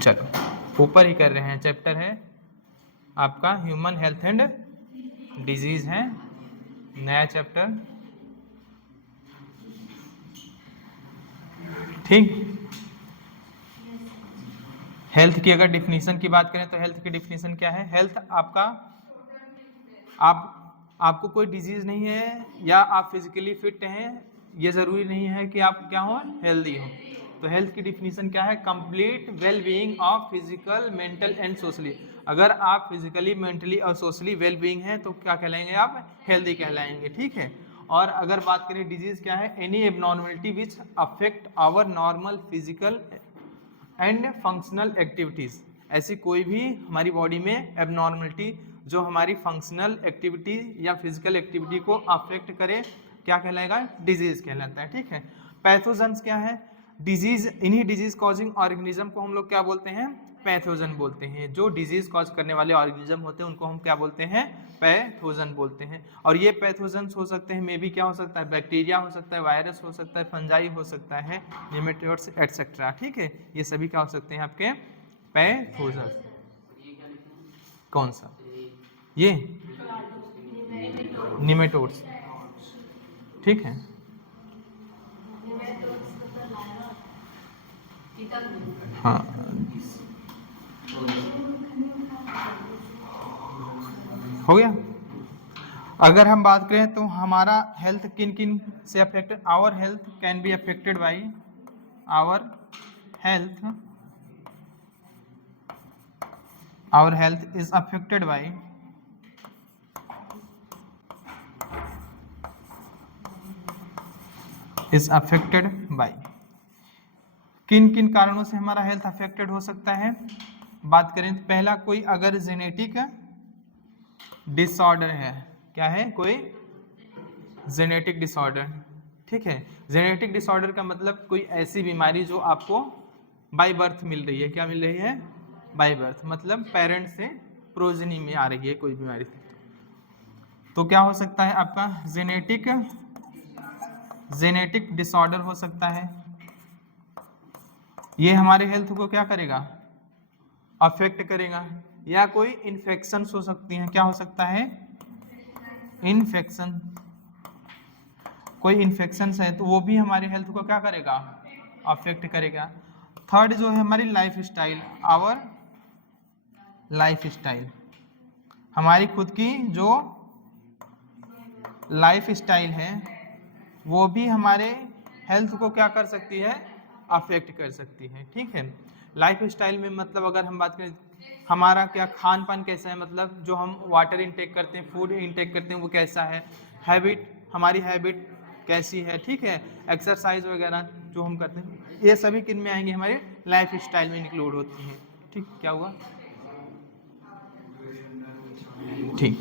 चलो ऊपर ही कर रहे हैं, चैप्टर है आपका ह्यूमन हेल्थ एंड डिजीज है, नया चैप्टर। ठीक, हेल्थ की अगर डिफिनीशन की बात करें तो हेल्थ की डिफिनीशन क्या है? हेल्थ आपका आपको कोई डिजीज नहीं है या आप फिजिकली फिट हैं, ये जरूरी नहीं है कि आप क्या हो, हेल्दी हो। तो हेल्थ की डिफिनीशन क्या है? Complete well being of physical, mental and socially. अगर आप फिजिकली, मेंटली और सोशली वेल बीइंग हैं तो क्या कहलाएंगे आप? हेल्दी कहलाएंगे। ठीक है। और अगर बात करें डिजीज क्या है? Any abnormality which affect our normal physical and functional activities. ऐसी कोई भी हमारी बॉडी में एबनॉर्मलिटी जो हमारी फंक्शनल एक्टिविटी या फिजिकल एक्टिविटी को अफेक्ट करे, क्या कहलाएगा? डिजीज कहलाता है। ठीक है। पैथोजेंस क्या है? डिजीज, इन्हीं डिजीज कॉजिंग ऑर्गेनिज्म को हम लोग क्या बोलते हैं? पैथोजन बोलते हैं। जो डिजीज कॉज करने वाले ऑर्गेनिज्म होते हैं उनको हम क्या बोलते हैं? पैथोजन बोलते हैं। और ये पैथोजन हो सकते हैं, मे बी क्या हो सकता है? बैक्टीरिया हो सकता है, वायरस हो सकता है, फंजाई हो सकता है, निमेटोड्स एटसेट्रा। ठीक है, ये सभी क्या हो सकते हैं? आपके पैथोजन। कौन सा? ये निमेटोड्स। ठीक है। हाँ, हो गया। अगर हम बात करें तो हमारा हेल्थ किन किन से affected? Our health can be affected by, our health, our health is affected by किन किन कारणों से हमारा हेल्थ अफेक्टेड हो सकता है? बात करें तो पहला, कोई अगर जेनेटिक डिसऑर्डर है। क्या है? कोई जेनेटिक डिसऑर्डर। ठीक है। जेनेटिक डिसऑर्डर का मतलब कोई ऐसी बीमारी जो आपको बाय बर्थ मिल रही है। क्या मिल रही है? बाय बर्थ, मतलब पेरेंट्स से प्रोजनी में आ रही है कोई बीमारी। तो क्या हो सकता है आपका? जेनेटिक डिसऑर्डर हो सकता है। ये हमारे हेल्थ को क्या करेगा? अफेक्ट करेगा। या कोई इन्फेक्शन हो सकती हैं। क्या हो सकता है? इन्फेक्शन। कोई इन्फेक्शन है तो वो भी हमारे हेल्थ को क्या करेगा? अफेक्ट करेगा। थर्ड जो है हमारी life style, our life style, हमारी खुद की जो लाइफ स्टाइल है वो भी हमारे हेल्थ को क्या कर सकती है? अफेक्ट कर सकती है। ठीक है। लाइफ स्टाइल में मतलब अगर हम बात करें हमारा क्या खान पान कैसा है, मतलब जो हम वाटर इनटेक करते हैं, फूड इनटेक करते हैं, वो कैसा है, हैबिट, हमारी हैबिट कैसी है। ठीक है। एक्सरसाइज वगैरह जो हम करते हैं, ये सभी किन में आएंगे? हमारे लाइफ स्टाइल में इंक्लूड होती हैं। ठीक, क्या हुआ? ठीक,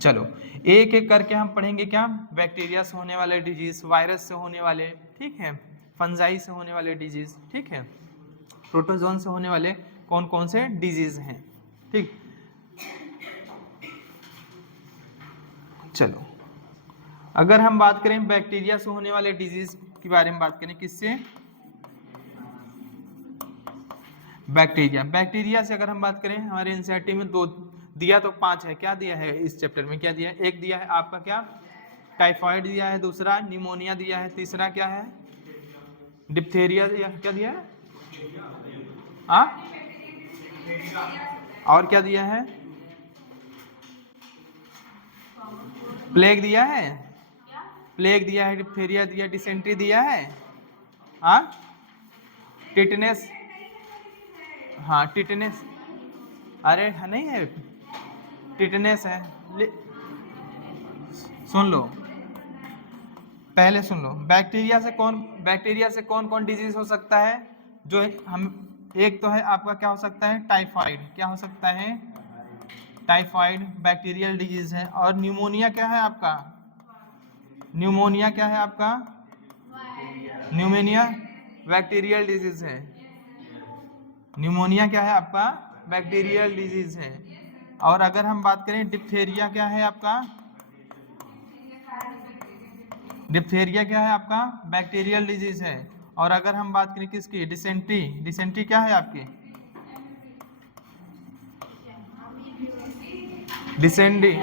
चलो एक एक करके हम पढ़ेंगे। क्या? बैक्टीरिया से होने वाले डिजीज, वायरस से होने वाले, ठीक है, फंजाई से होने वाले डिजीज, ठीक है, प्रोटोजोन से होने वाले कौन कौन से डिजीज हैं। ठीक, चलो अगर हम बात करें बैक्टीरिया से होने वाले डिजीज के बारे में बात करें, किससे? बैक्टीरिया से अगर हम बात करें, हमारे एनसीईआरटी में दो दिया तो पांच है। क्या दिया है इस चैप्टर में? क्या दिया है? एक दिया है आपका क्या? टाइफाइड दिया है, दूसरा निमोनिया दिया है, तीसरा क्या है? डिप्थेरिया दिया। क्या दिया है? और क्या दिया है? प्लेग दिया है, प्लेग दिया है, डिप्थेरिया दिया, डिसेंट्री दिया है, टिटनेस, हाँ टिटनेस, अरे नहीं है, टिटनेस है। सुन लो, पहले सुन लो, बैक्टीरिया से कौन कौन डिजीज हो सकता है? जो हम, एक तो है आपका क्या हो सकता है? टाइफाइड। क्या हो सकता है? टाइफाइड बैक्टीरियल डिजीज है। और न्यूमोनिया क्या है आपका? न्यूमोनिया क्या है आपका? न्यूमोनिया बैक्टीरियल डिजीज है। न्यूमोनिया क्या है आपका? बैक्टीरियल डिजीज है। और अगर हम बात करें डिप्थेरिया क्या है आपका? डिप्थेरिया क्या है आपका? बैक्टीरियल डिजीज है। और अगर हम बात करें किसकी? डिसेंट्री, डिसेंट्री क्या है आपकी? डिसेंट्री,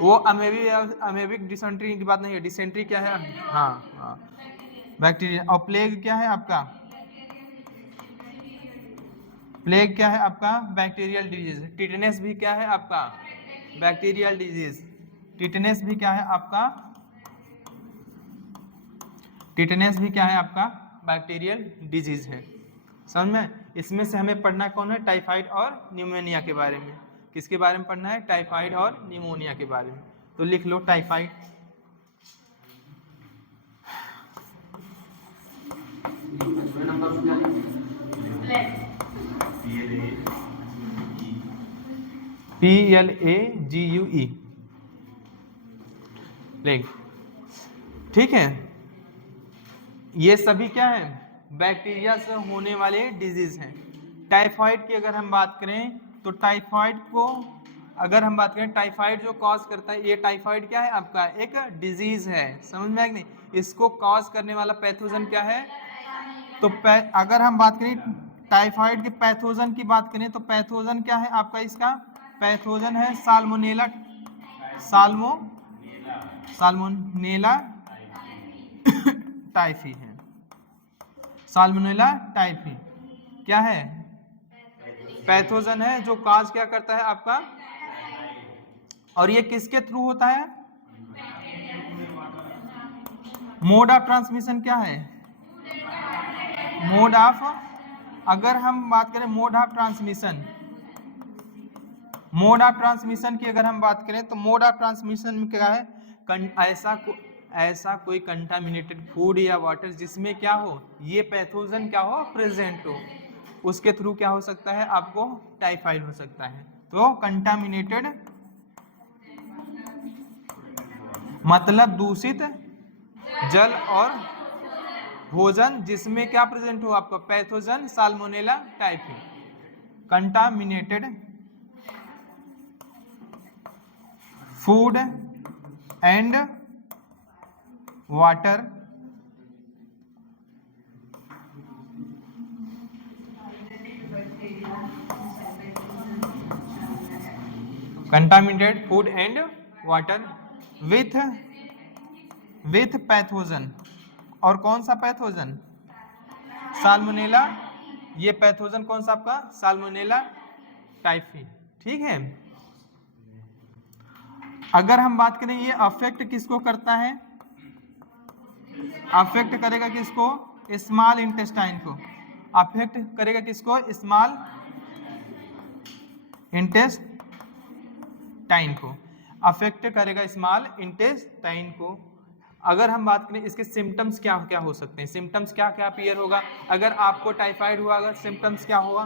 वो अमेबिक डिसेंट्री की बात नहीं है। डिसेंट्री क्या है? हाँ हाँ, बैक्टीरिया। और प्लेग क्या है आपका? प्लेग क्या है आपका? Bacterial disease. टिटनेस भी क्या है आपका? Bacterial disease. टिटनेस भी क्या है आपका? टिटनेस भी क्या है आपका? बैक्टीरियल डिजीज है। समझ में? इसमें से हमें पढ़ना कौन है? टाइफाइड और न्यूमोनिया के बारे में। किसके बारे में पढ़ना है? टाइफाइड और न्यूमोनिया के बारे में। तो लिख लो टाइफाइड। PLAGUE plague. ठीक है, ये सभी क्या है? बैक्टीरिया से होने वाले डिजीज हैं। टाइफाइड की अगर हम बात करें तो टाइफाइड को अगर हम बात करें, टाइफाइड जो कॉज करता है, ये टाइफाइड क्या है आपका? एक डिजीज है। समझ में आया कि नहीं? इसको कॉज करने वाला पैथोजन क्या है? तो अगर हम बात करें टाइफाइड के पैथोजन की बात करें तो पैथोजन क्या है आपका? इसका पैथोजन है साल्मोनेला। साल्मोनेला टाइफी है। साल्मोनेला टाइफी क्या है? पैथोजन है जो काज क्या करता है आपका? और ये किसके थ्रू होता है? मोड ऑफ ट्रांसमिशन क्या है? मोड ऑफ, अगर हम बात करें mode of transmission, mode of transmission की अगर हम बात करें तो मोड ऑफ ट्रांसमिशन में क्या है? ऐसा कोई कंटामिनेटेड फूड या वाटर जिसमें क्या हो? ये पैथोजन क्या हो? प्रेजेंट हो, उसके थ्रू क्या हो सकता है आपको? टाइफाइड हो सकता है। तो कंटामिनेटेड मतलब दूषित जल और भोजन जिसमें क्या प्रेजेंट हो आपका? Pathogen salmonella typhi. Contaminated food and water contaminated food and water with pathogen. और कौन सा पैथोजन? साल्मोनेला। ये पैथोजन कौन सा आपका? Salmonella typhi. ठीक है, अगर हम बात करें ये अफेक्ट किसको करता है? अफेक्ट करेगा किसको? स्मॉल इंटेस्टाइन को। अफेक्ट करेगा किसको? स्मॉल इंटेस्टाइन को। अफेक्ट करेगा स्मॉल इंटेस्टाइन को। अगर हम बात करें इसके सिम्टम्स क्या क्या हो सकते हैं? सिम्टम्स क्या क्या अपीयर होगा अगर आपको टाइफाइड हुआ? अगर सिम्टम्स क्या होगा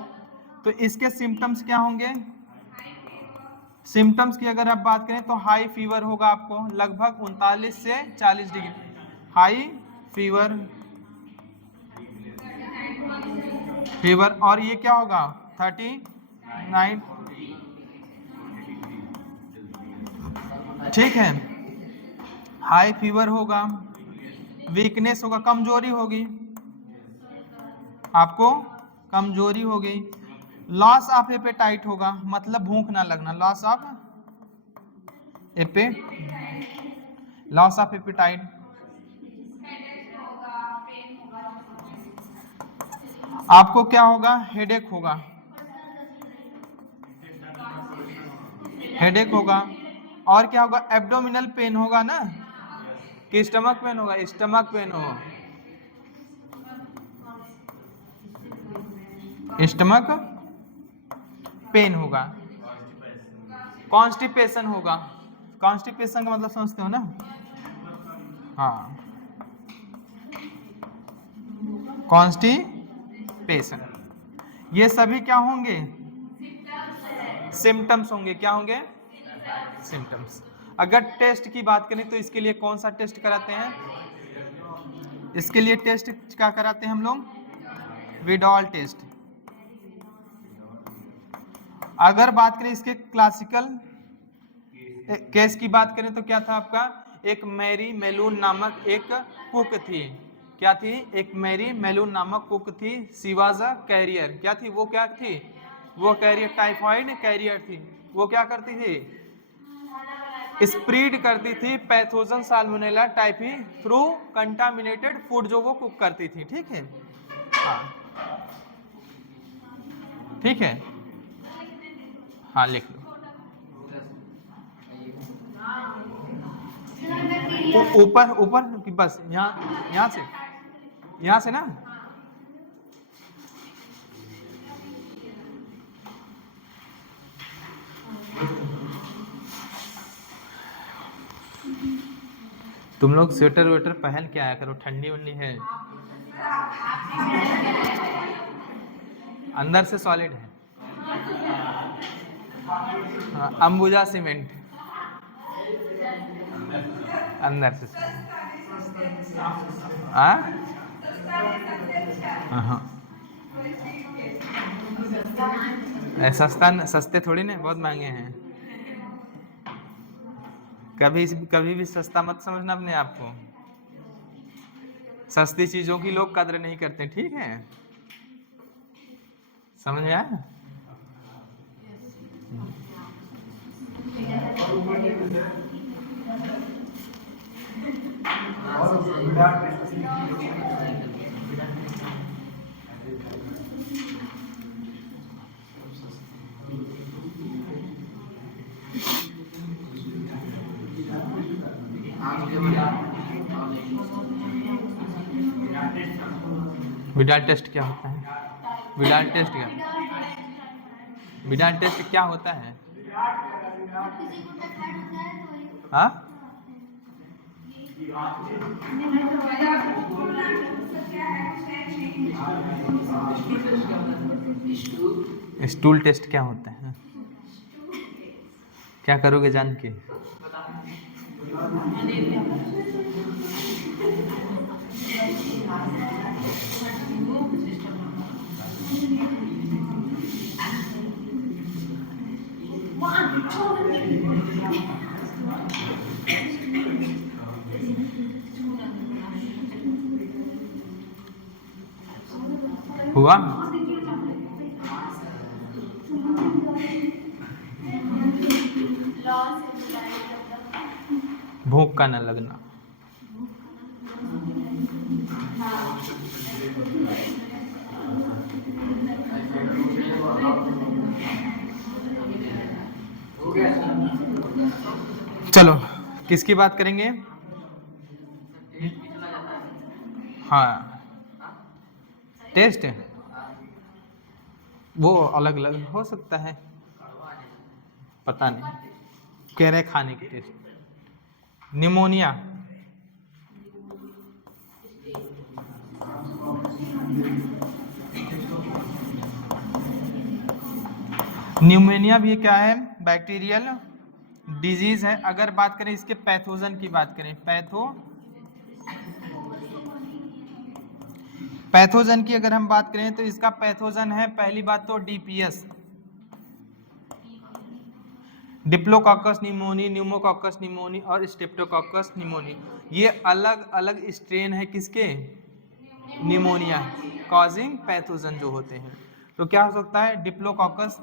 तो इसके सिम्टम्स क्या होंगे? सिम्टम्स की अगर आप बात करें तो हाई फीवर होगा आपको, लगभग 39 से 40 डिग्री हाई फीवर। और ये क्या होगा? 39। ठीक है, हाई फीवर होगा, वीकनेस होगा, कमजोरी होगी आपको, कमजोरी होगी। लॉस ऑफ एपेटाइट होगा, मतलब भूख ना लगना। Loss of appetite. आपको क्या होगा? हेडेक होगा, हेडेक होगा। और क्या होगा? एब्डोमिनल पेन होगा ना, कि स्टमक पेन होगा? स्टमक पेन हो, स्टमक पेन होगा। कॉन्स्टिपेशन होगा। कॉन्स्टिपेशन का मतलब समझते हो ना? हाँ, कॉन्स्टिपेशन। ये सभी क्या होंगे? सिम्टम्स होंगे। क्या होंगे? सिम्टम्स। अगर टेस्ट की बात करें तो इसके लिए कौन सा टेस्ट कराते हैं? इसके लिए टेस्ट क्या कराते हैं हम लोग? विडॉल टेस्ट। अगर बात करें इसके क्लासिकल केस की बात करें तो क्या था आपका? एक मैरी मेलून नामक एक कुक थी। क्या थी? एक मैरी मेलून नामक कुक थी। She was a carrier. क्या थी वो? क्या थी वो? कैरियर, टाइफाइड कैरियर थी। वो क्या करती थी? स्प्रेड करती थी pathogen salmonella typhi through contaminated food जो वो कुक करती थी। ठीक है, हाँ ठीक है, हाँ लिख लो। ऊपर ऊपर बस यहाँ से ना। तुम लोग स्वेटर वेटर पहन के आया करो, ठंडी वंडी है। अंदर से सॉलिड है, हाँ, अंबुजा सीमेंट अंदर से सस्ते थोड़ी ना, बहुत महंगे हैं। कभी भी सस्ता मत समझना अपने आप को। सस्ती चीजों की लोग कद्र नहीं करते, ठीक है, समझ में आया? विडाल टेस्ट क्या होता है? विडाल टेस्ट क्या होता है? हाँ, स्टूल टेस्ट क्या होता है? क्या करोगे जान के? हुआ? भूख का न लगना। चलो किसकी बात करेंगे? हाँ, टेस्ट वो अलग अलग हो सकता है, पता नहीं, कह रहे खाने की टेस्ट। निमोनिया, न्यूमोनिया भी क्या है? बैक्टीरियल डिजीज है। अगर बात करें इसके पैथोजन की बात करें, पैथोजन की अगर हम बात करें तो इसका पैथोजन है, पहली बात तो DPS, diplococcus pneumoniae, pneumococcus pneumoniae और स्ट्रेप्टोकोकस निमोनी। ये अलग अलग स्ट्रेन है किसके? निमोनिया कॉजिंग पैथोजन जो होते हैं। तो क्या हो सकता है? डिप्लोकोकस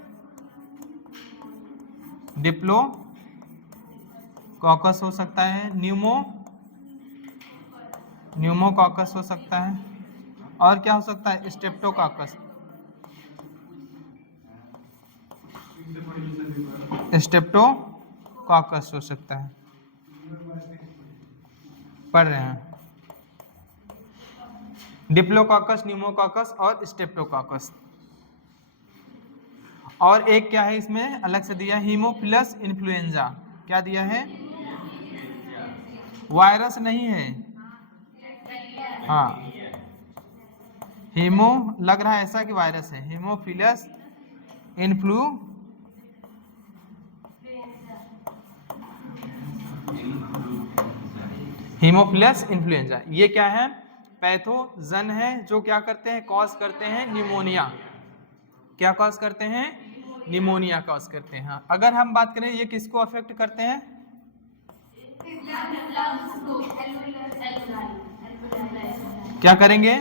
हो सकता है, न्यूमोकोकस हो सकता है, और क्या हो सकता है? स्ट्रेप्टोकोकस हो सकता है। पढ़ रहे हैं? डिप्लोकोकस, न्यूमोकोकस और स्ट्रेप्टोकोकस। और एक क्या है इसमें अलग से दिया, हीमोफिलस इन्फ्लुएंजा। क्या दिया है? वायरस नहीं है, हाँ, हीमो लग रहा है ऐसा कि वायरस है, हीमोफिलस इन्फ्लुएंजा। ये क्या है? पैथोजन है जो क्या करते हैं? कॉज करते हैं निमोनिया। क्या कॉज करते हैं? निमोनिया कॉज करते हैं। अगर हम बात करें ये किसको अफेक्ट करते हैं? क्या करेंगे?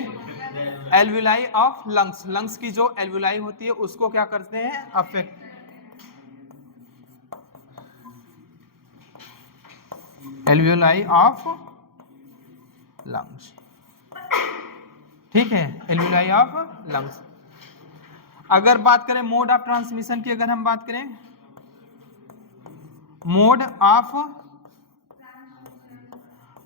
एल्वुलाई ऑफ लंग्स, लंग्स की जो एल्वुलाई होती है उसको क्या करते हैं? अफेक्ट। एल्वियोलाई ऑफ लंग्स, ठीक है, एल्वियोलाई ऑफ लंग्स। अगर बात करें मोड ऑफ ट्रांसमिशन की, अगर हम बात करें मोड ऑफ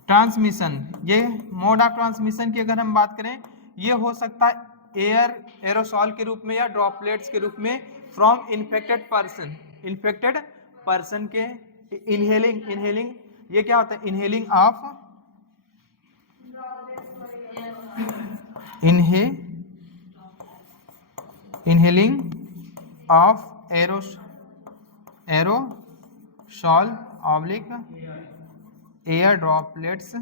ट्रांसमिशन, ये मोड ऑफ ट्रांसमिशन की अगर हम बात करें, ये हो सकता है एयर एरोसॉल के रूप में या ड्रॉपलेट्स के रूप में फ्रॉम इन्फेक्टेड पर्सन के इनहेलिंग ये क्या होता है, inhaling of aerosol oblique air droplets,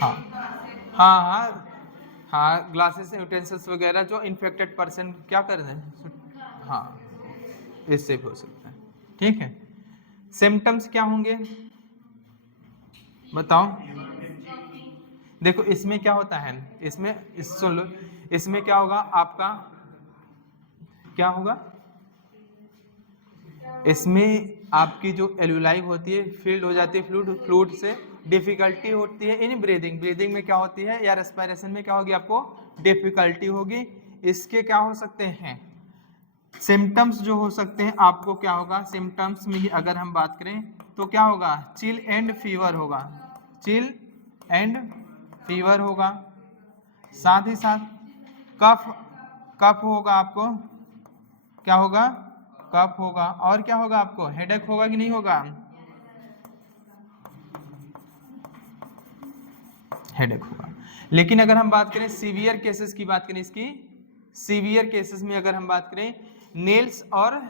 हाँ हाँ हाँ हाँ, ग्लासेस यूटेंसिल्स वगैरह जो इन्फेक्टेड पर्सन क्या कर रहे हैं, हाँ, इससे भी हो सकता है, ठीक है। सिम्टम्स क्या होंगे बताओ। देखो इसमें क्या होता है, सुन लो, इसमें क्या होगा आपका, क्या होगा इसमें आपकी जो एल्वियोलाई होती है फील्ड हो जाती है फ्लूइड से, डिफिकल्टी होती है इन ब्रीदिंग में क्या होती है, या रेस्पिरेशन में क्या होगी, आपको डिफिकल्टी होगी। इसके क्या हो सकते हैं सिम्टम्स जो हो सकते हैं, आपको क्या होगा सिम्टम्स में अगर हम बात करें तो क्या होगा, चिल एंड फीवर होगा, चिल एंड फीवर होगा, साथ ही साथ कफ होगा, आपको क्या होगा, कफ होगा, और क्या होगा, आपको हेडेक होगा कि नहीं होगा, हेडेक होगा। लेकिन अगर हम बात करें सीवियर केसेस की बात करें, इसकी सीवियर केसेस में अगर हम बात करें, नेल्स और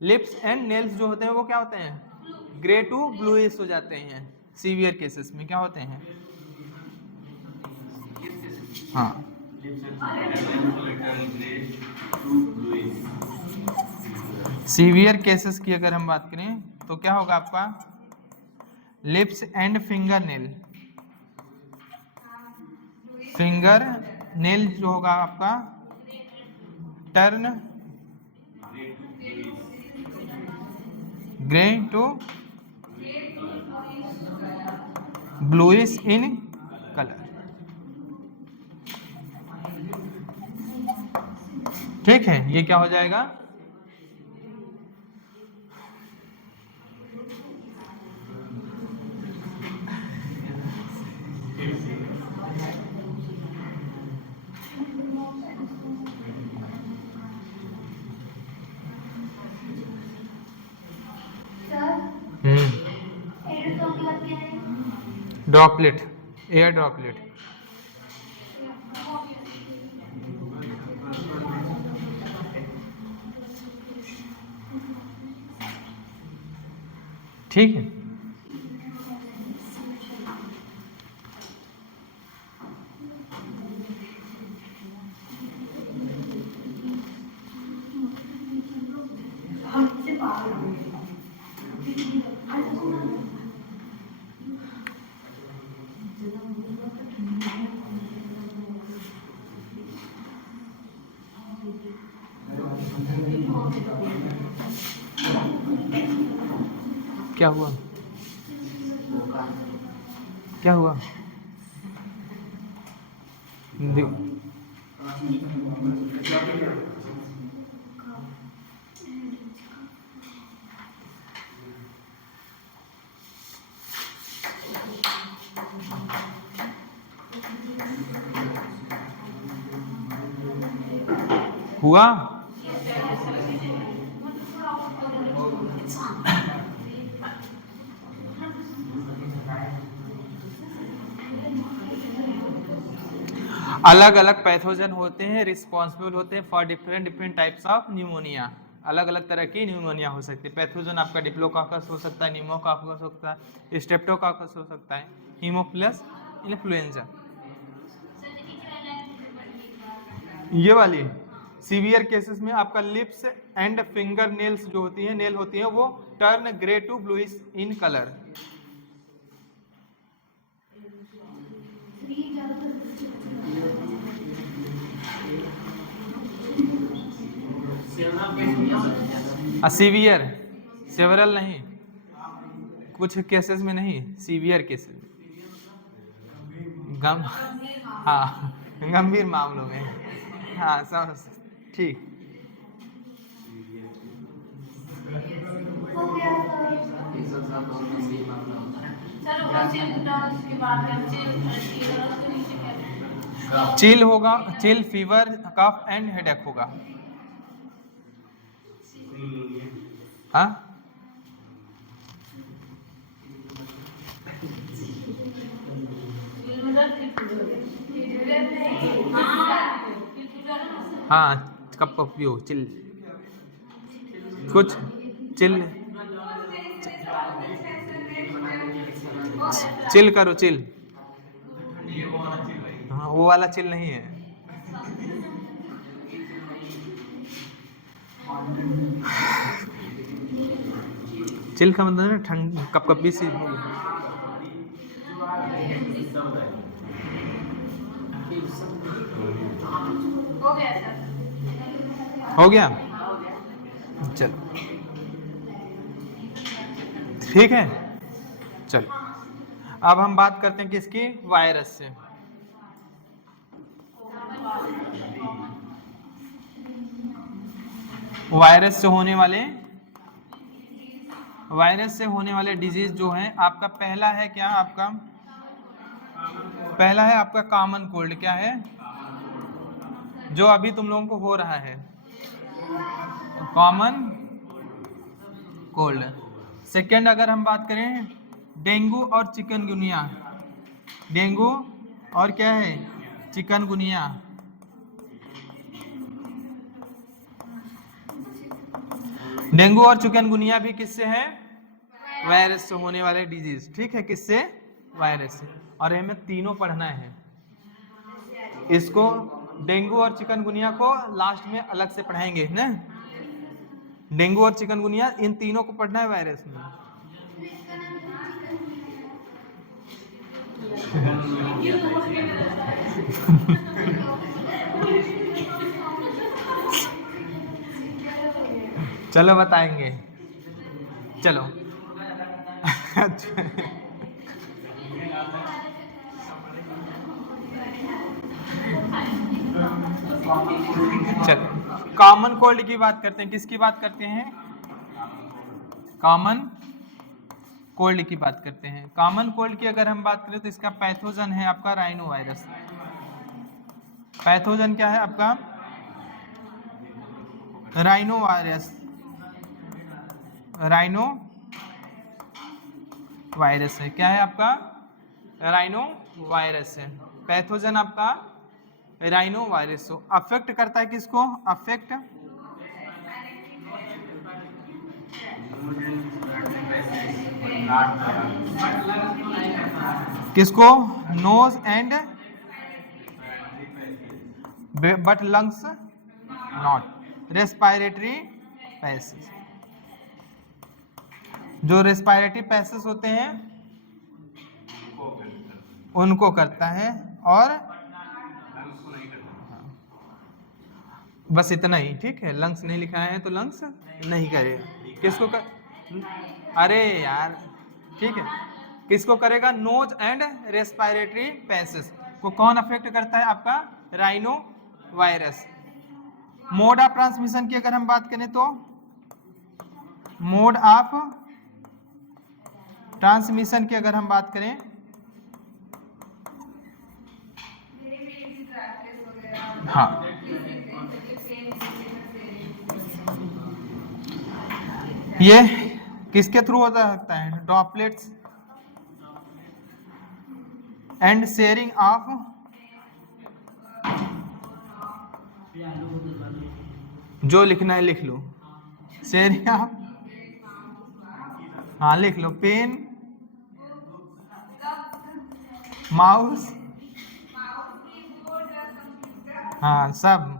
लिप्स एंड नेल्स जो होते हैं वो क्या होते हैं, ग्रे टू ब्लूइश हो जाते हैं, सीवियर केसेस में क्या होते हैं, हाँ सीवियर केसेस की अगर हम बात करें तो क्या होगा आपका, लिप्स एंड फिंगर नेल जो होगा आपका turn grey to bluish in colour, ठीक है, ये क्या हो जाएगा, ड्रॉपलेट, एयर ड्रॉपलेट, ठीक है। क्या हुआ, क्या हुआ, हुआ अलग अलग पैथोजन होते हैं, रिस्पॉन्सिबल होते हैं for different types of pneumonia, अलग अलग तरह की न्यूमोनिया हो सकती है। पैथोजन आपका डिप्लोकाकस हो सकता है, न्यूमोकाकस हो सकता है, स्ट्रेप्टोकाकस हो सकता है, हीमोफिलस इन्फ्लुएंजा, ये वाली सीवियर केसेस में आपका लिप्स एंड फिंगर नेल्स जो होती हैं, नेल होती हैं, वो turn grey to bluish in colour, severe, several नहीं, कुछ केसेस में नहीं, सीवियर केसेस गम, हाँ गंभीर मामलों में, हाँ सब ठीक। चिल होगा, chill, fever, cough and headache होगा। हाँ हाँ कप पियो, चिल, कुछ चिल, चिल करो, चिल, हाँ वो वाला चिल नहीं है। चिल का मतलब है ठंड, कपकपी सी हो गया। चलो ठीक है, चलो अब हम बात करते हैं किसकी, वायरस से। वायरस से होने वाले डिजीज जो है, आपका पहला है क्या, आपका पहला है आपका कॉमन कोल्ड। क्या है जो अभी तुम लोगों को हो रहा है, कॉमन कोल्ड। सेकेंड अगर हम बात करें, डेंगू और चिकनगुनिया, डेंगू और क्या है, चिकनगुनिया। डेंगू और चिकनगुनिया भी किससे है, वायरस से होने वाले डिजीज, ठीक है, किससे, वायरस से। और हमें तीनों पढ़ना है, इसको डेंगू और चिकनगुनिया को लास्ट में अलग से पढ़ाएंगे ना, डेंगू और चिकनगुनिया इन तीनों को पढ़ना है वायरस में। चलो बताएंगे, चलो चलो कॉमन कोल्ड की बात करते हैं, किसकी बात करते हैं, कॉमन कोल्ड की बात करते हैं। कॉमन कोल्ड की अगर हम बात करें तो इसका पैथोजन है आपका राइनो वायरस। पैथोजन क्या है आपका, राइनो वायरस, राइनो वायरस है, क्या है आपका, राइनो वायरस है। पैथोजन आपका राइनो वायरस हो, अफेक्ट करता है किसको, अफेक्ट किसको, nose and but lungs not, respiratory passage, जो रेस्पायरेटरी पैसेज होते हैं उनको करता है, और बस इतना ही, ठीक है, लंग्स नहीं लिखा है तो लंग्स नहीं करेगा, किसको अरे यार ठीक है, किसको करेगा, नोज एंड रेस्पायरेटरी पैसेज को कौन अफेक्ट करता है, आपका rhino virus. Mode of transmission की अगर हम बात करें तो, मोड ऑफ ट्रांसमिशन की अगर हम बात करें, हाँ ये किसके थ्रू होता सकता है, ड्रॉपलेट्स एंड शेयरिंग ऑफ, जो लिखना है लिख लो, शेयरिंग ऑफ, हाँ लिख लो, पेन, माउस, हाँ सब,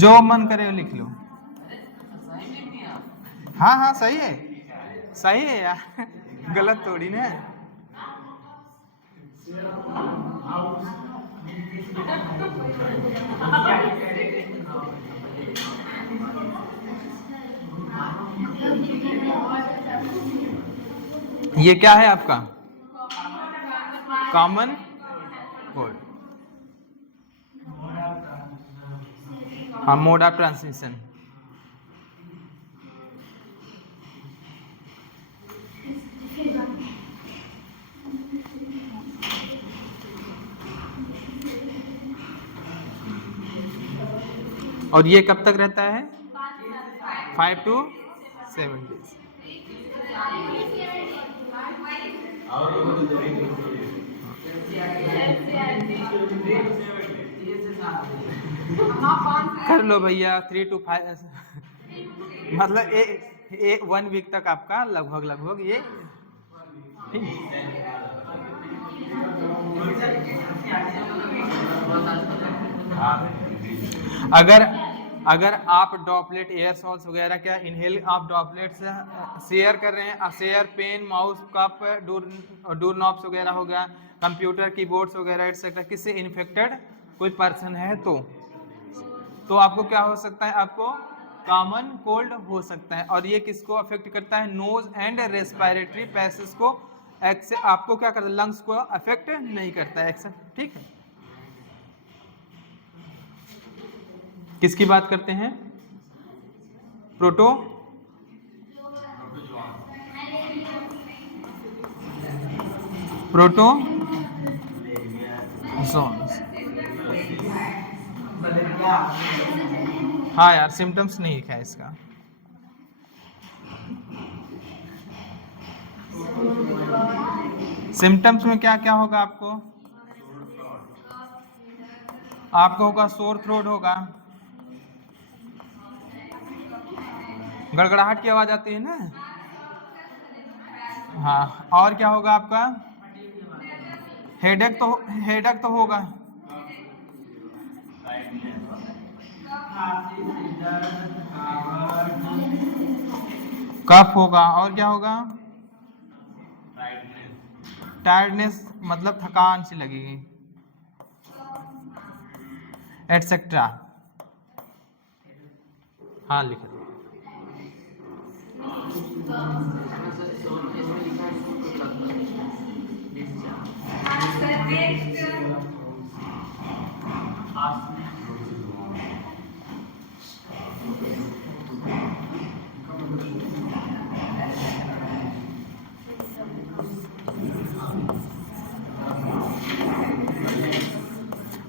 जो मन करे वो लिख लो। हाँ हाँ सही है, सही है यार, गलत थोड़ी ना है। ये क्या है आपका कॉमन कोड, हाँ मोड ऑफ ट्रांसमिशन। और ये कब तक रहता है? 5 to 7 days। कर लो भैया 3 to 5 मतलब 1 वीक तक आपका लगभग ये अगर आप ड्रॉपलेट एयरसॉल्स वगैरह क्या इनहेल आप ड्रॉपलेट से शेयर कर रहे हैं, share pen mouse cup door knobs वगैरह हो गया, कंप्यूटर कीबोर्ड्स वगैरह एक्सेट्रा, किससे इन्फेक्टेड कोई पर्सन है तो आपको क्या हो सकता है? आपको कॉमन कोल्ड हो सकता है। और ये किसको अफेक्ट करता है? नोज एंड रेस्पिरेटरी पैसेज को, आपको क्या करता है? लंग्स को अफेक्ट नहीं करता है। ठीक है, किसकी बात करते हैं? प्रोटोजोन्स। हाँ यार सिम्टम्स नहीं लिखा है इसका। सिम्टम्स में क्या क्या होगा आपको? होगा सोर थ्रोट होगा, गड़गड़ाहट की आवाज आती है ना। हाँ, और क्या होगा आपका? हेडेक तो होगा, कफ होगा, और क्या होगा? टायर्डनेस मतलब थकान सी लगेगी, एटसेट्रा। हाँ लिख दो।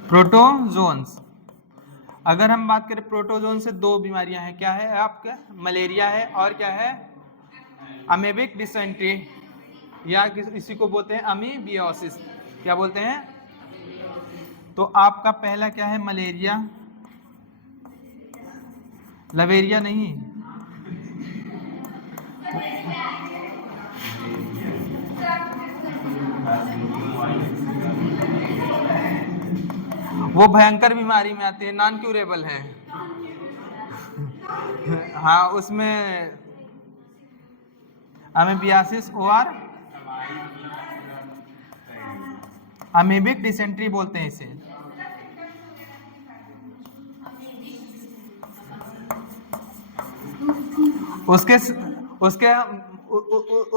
प्रोटोजोन्स, अगर हम बात करें प्रोटोजोन से दो बीमारियां हैं, क्या है आपका? मलेरिया है, और क्या है? अमेबिक डिसेंट्री, या इसी को बोलते हैं अमीबियोसिस। क्या बोलते हैं? तो आपका पहला क्या है? मलेरिया, लवेरिया नहीं, वो भयंकर बीमारी में आती है, नॉन क्यूरेबल है। हाँ उसमें अमीबियासिस और अमीबिक डिसेंट्री बोलते हैं इसे। उसके उसके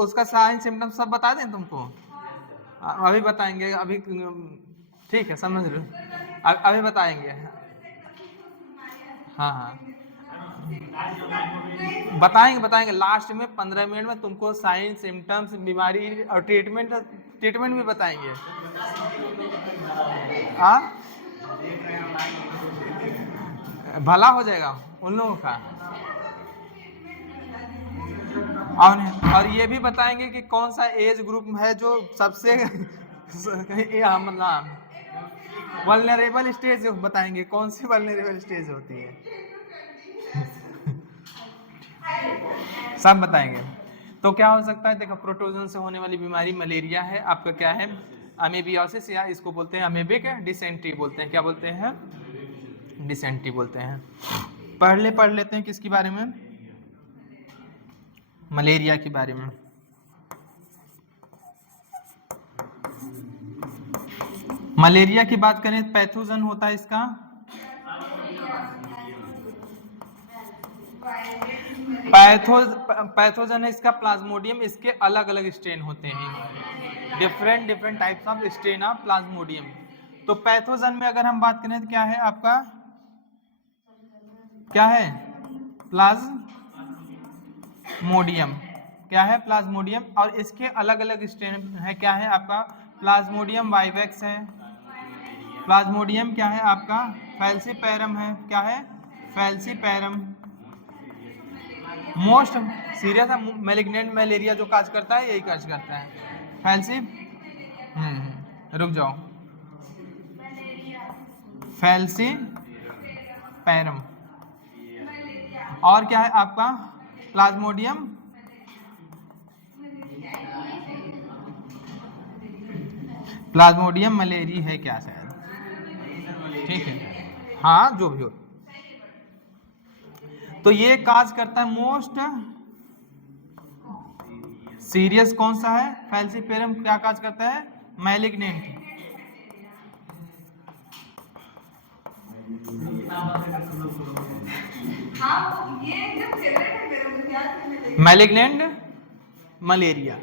उसका साइन सिम्टम सब बता दें तुमको? अभी बताएंगे, अभी ठीक है समझ लो, अभी बताएंगे। हाँ हाँ बताएंगे लास्ट में 15 मिनट में तुमको साइन सिम्टम्स बीमारी और ट्रीटमेंट भी बताएंगे। हाँ भला हो जाएगा उन लोगों का। और ये भी बताएंगे कि कौन सा एज ग्रुप है जो सबसे मतलब वल्नरेबल स्टेज बताएंगे, कौन सी वल्नरेबल स्टेज होती है सब बताएंगे। तो क्या हो सकता है? देखो प्रोटोजोन से होने वाली बीमारी मलेरिया है, आपका क्या है? अमीबियोसिस, या इसको बोलते हैं अमीबिक डिसेंट्री बोलते हैं। क्या बोलते हैं? डिसेंट्री बोलते हैं। पढ़ लेते हैं किसके बारे में, मलेरिया के बारे में। मलेरिया की बात करें, पैथोजन होता है इसका पैथोजन है इसका प्लाज्मोडियम। इसके अलग अलग स्ट्रेन होते हैं, different types of strain of Plasmodium. तो पैथोजन में अगर हम बात करें तो क्या है आपका, क्या है प्लाज्मोडियम, क्या है प्लाज्मोडियम। और इसके अलग अलग स्ट्रेन है, क्या है आपका प्लाज्मोडियम वाइवेक्स है, प्लाज्मोडियम क्या है आपका फैल्सीपैरम है, क्या है falciparum. Most serious malignant malaria जो काज करता है यही काज करता है फैल्सी। रुक जाओ, फैल्सीपैरम। और क्या है आपका प्लाज्मोडियम मलेरी है क्या शायद, ठीक है, हाँ जो भी हो। तो ये काज करता है मोस्ट सीरियस कौन सा है, फैल्सीपेरम। क्या काज करता है, मैलिग्नेंट। मैलिग्नेंट मलेरिया,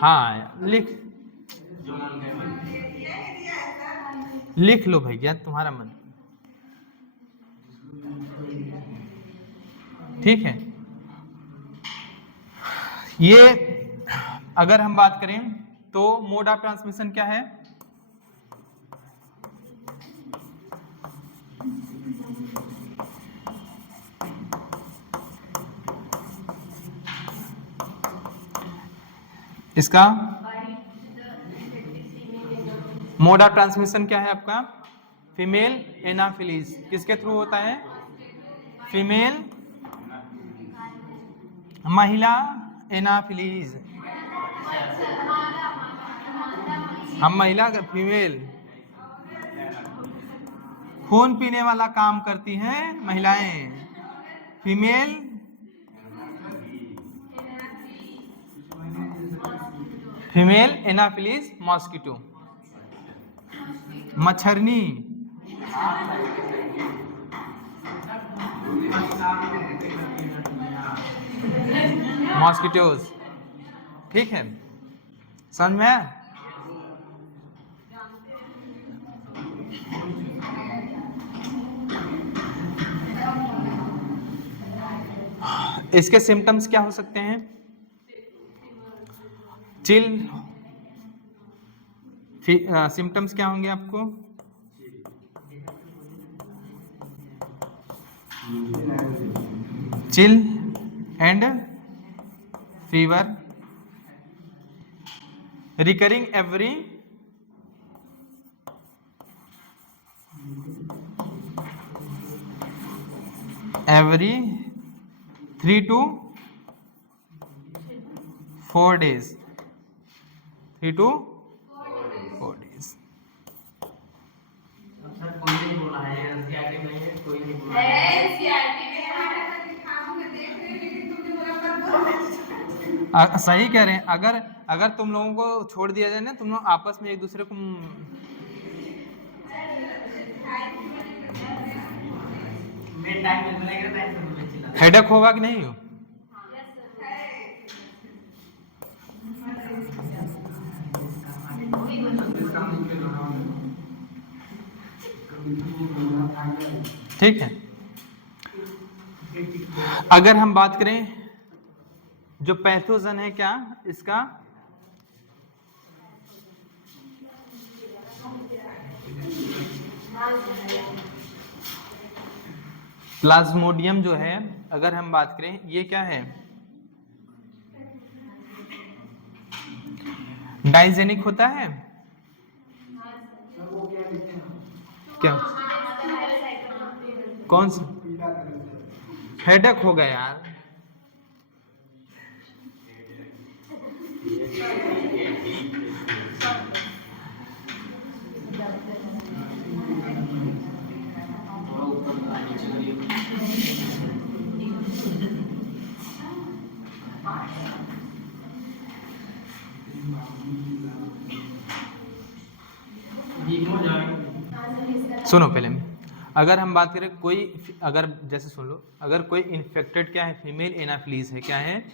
हाँ लिख लो भैया तुम्हारा मन, ठीक है। ये अगर हम बात करें तो मोड ऑफ ट्रांसमिशन क्या है, इसका मोड ऑफ ट्रांसमिशन क्या है आपका, फीमेल एनाफिलीज। किसके थ्रू होता है, फीमेल महिला एनाफिलीज। हम महिला फीमेल खून पीने वाला काम करती हैं महिलाएं, फीमेल एनाफिलीज मॉस्किटो। मच्छरनी मॉस्किटोज, ठीक है, समझ में आया? इसके सिम्टम्स क्या हो सकते हैं, चिल। सिम्टम्स क्या होंगे आपको, chill and fever, recurring every 3 to 4 days, 3 to 4 days। कोई नहीं बोला है, एनसीईआरटी में है, कोई नहीं बोला है। एनसीईआरटी में हमारा दिखाऊं मैं देख रही हूं, लेकिन तुमने बोला पर सही कह रहे हैं। अगर तुम लोगों को छोड़ दिया जाए ना, तुम लोग आपस में एक दूसरे को हेडेक होगा कि नहीं हो, ठीक है। अगर हम बात करें जो पैथोजन है क्या इसका, प्लाज्मोडियम जो है, अगर हम बात करें ये क्या है, डाइजेनिक होता है क्या, कौन सा, हेडेक हो गया यार, सुनो पहले में, अगर हम बात करें कोई, अगर जैसे सुन लो, अगर कोई इन्फेक्टेड क्या है, फीमेल एनाफिलीज है, क्या है,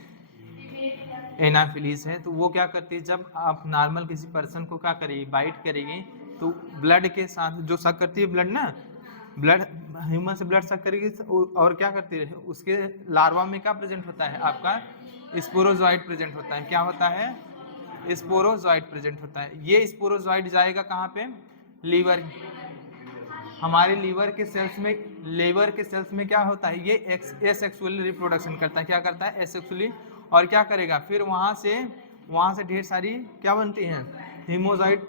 एनाफिलीज है, तो वो क्या करती है, जब आप नॉर्मल किसी पर्सन को क्या करेगी, बाइट करेगी, तो ब्लड के साथ जो सक करती है ब्लड ना, ब्लड ह्यूमन से ब्लड सक करेगी, और क्या करती है, उसके लार्वा में क्या प्रेजेंट होता है आपका, स्पोरोजोइड प्रेजेंट होता है, क्या होता है, स्पोरोजोइड प्रेजेंट होता है। ये स्पोरोजोइड जाएगा कहाँ पे, लीवर, हमारे लीवर के सेल्स में, लीवर के सेल्स में क्या होता है, ये एसेक्सुअली रिप्रोडक्शन करता है, क्या करता है, एसेक्सुअली, और क्या करेगा, फिर वहाँ से ढेर सारी क्या बनती हैं, हीमोजोइड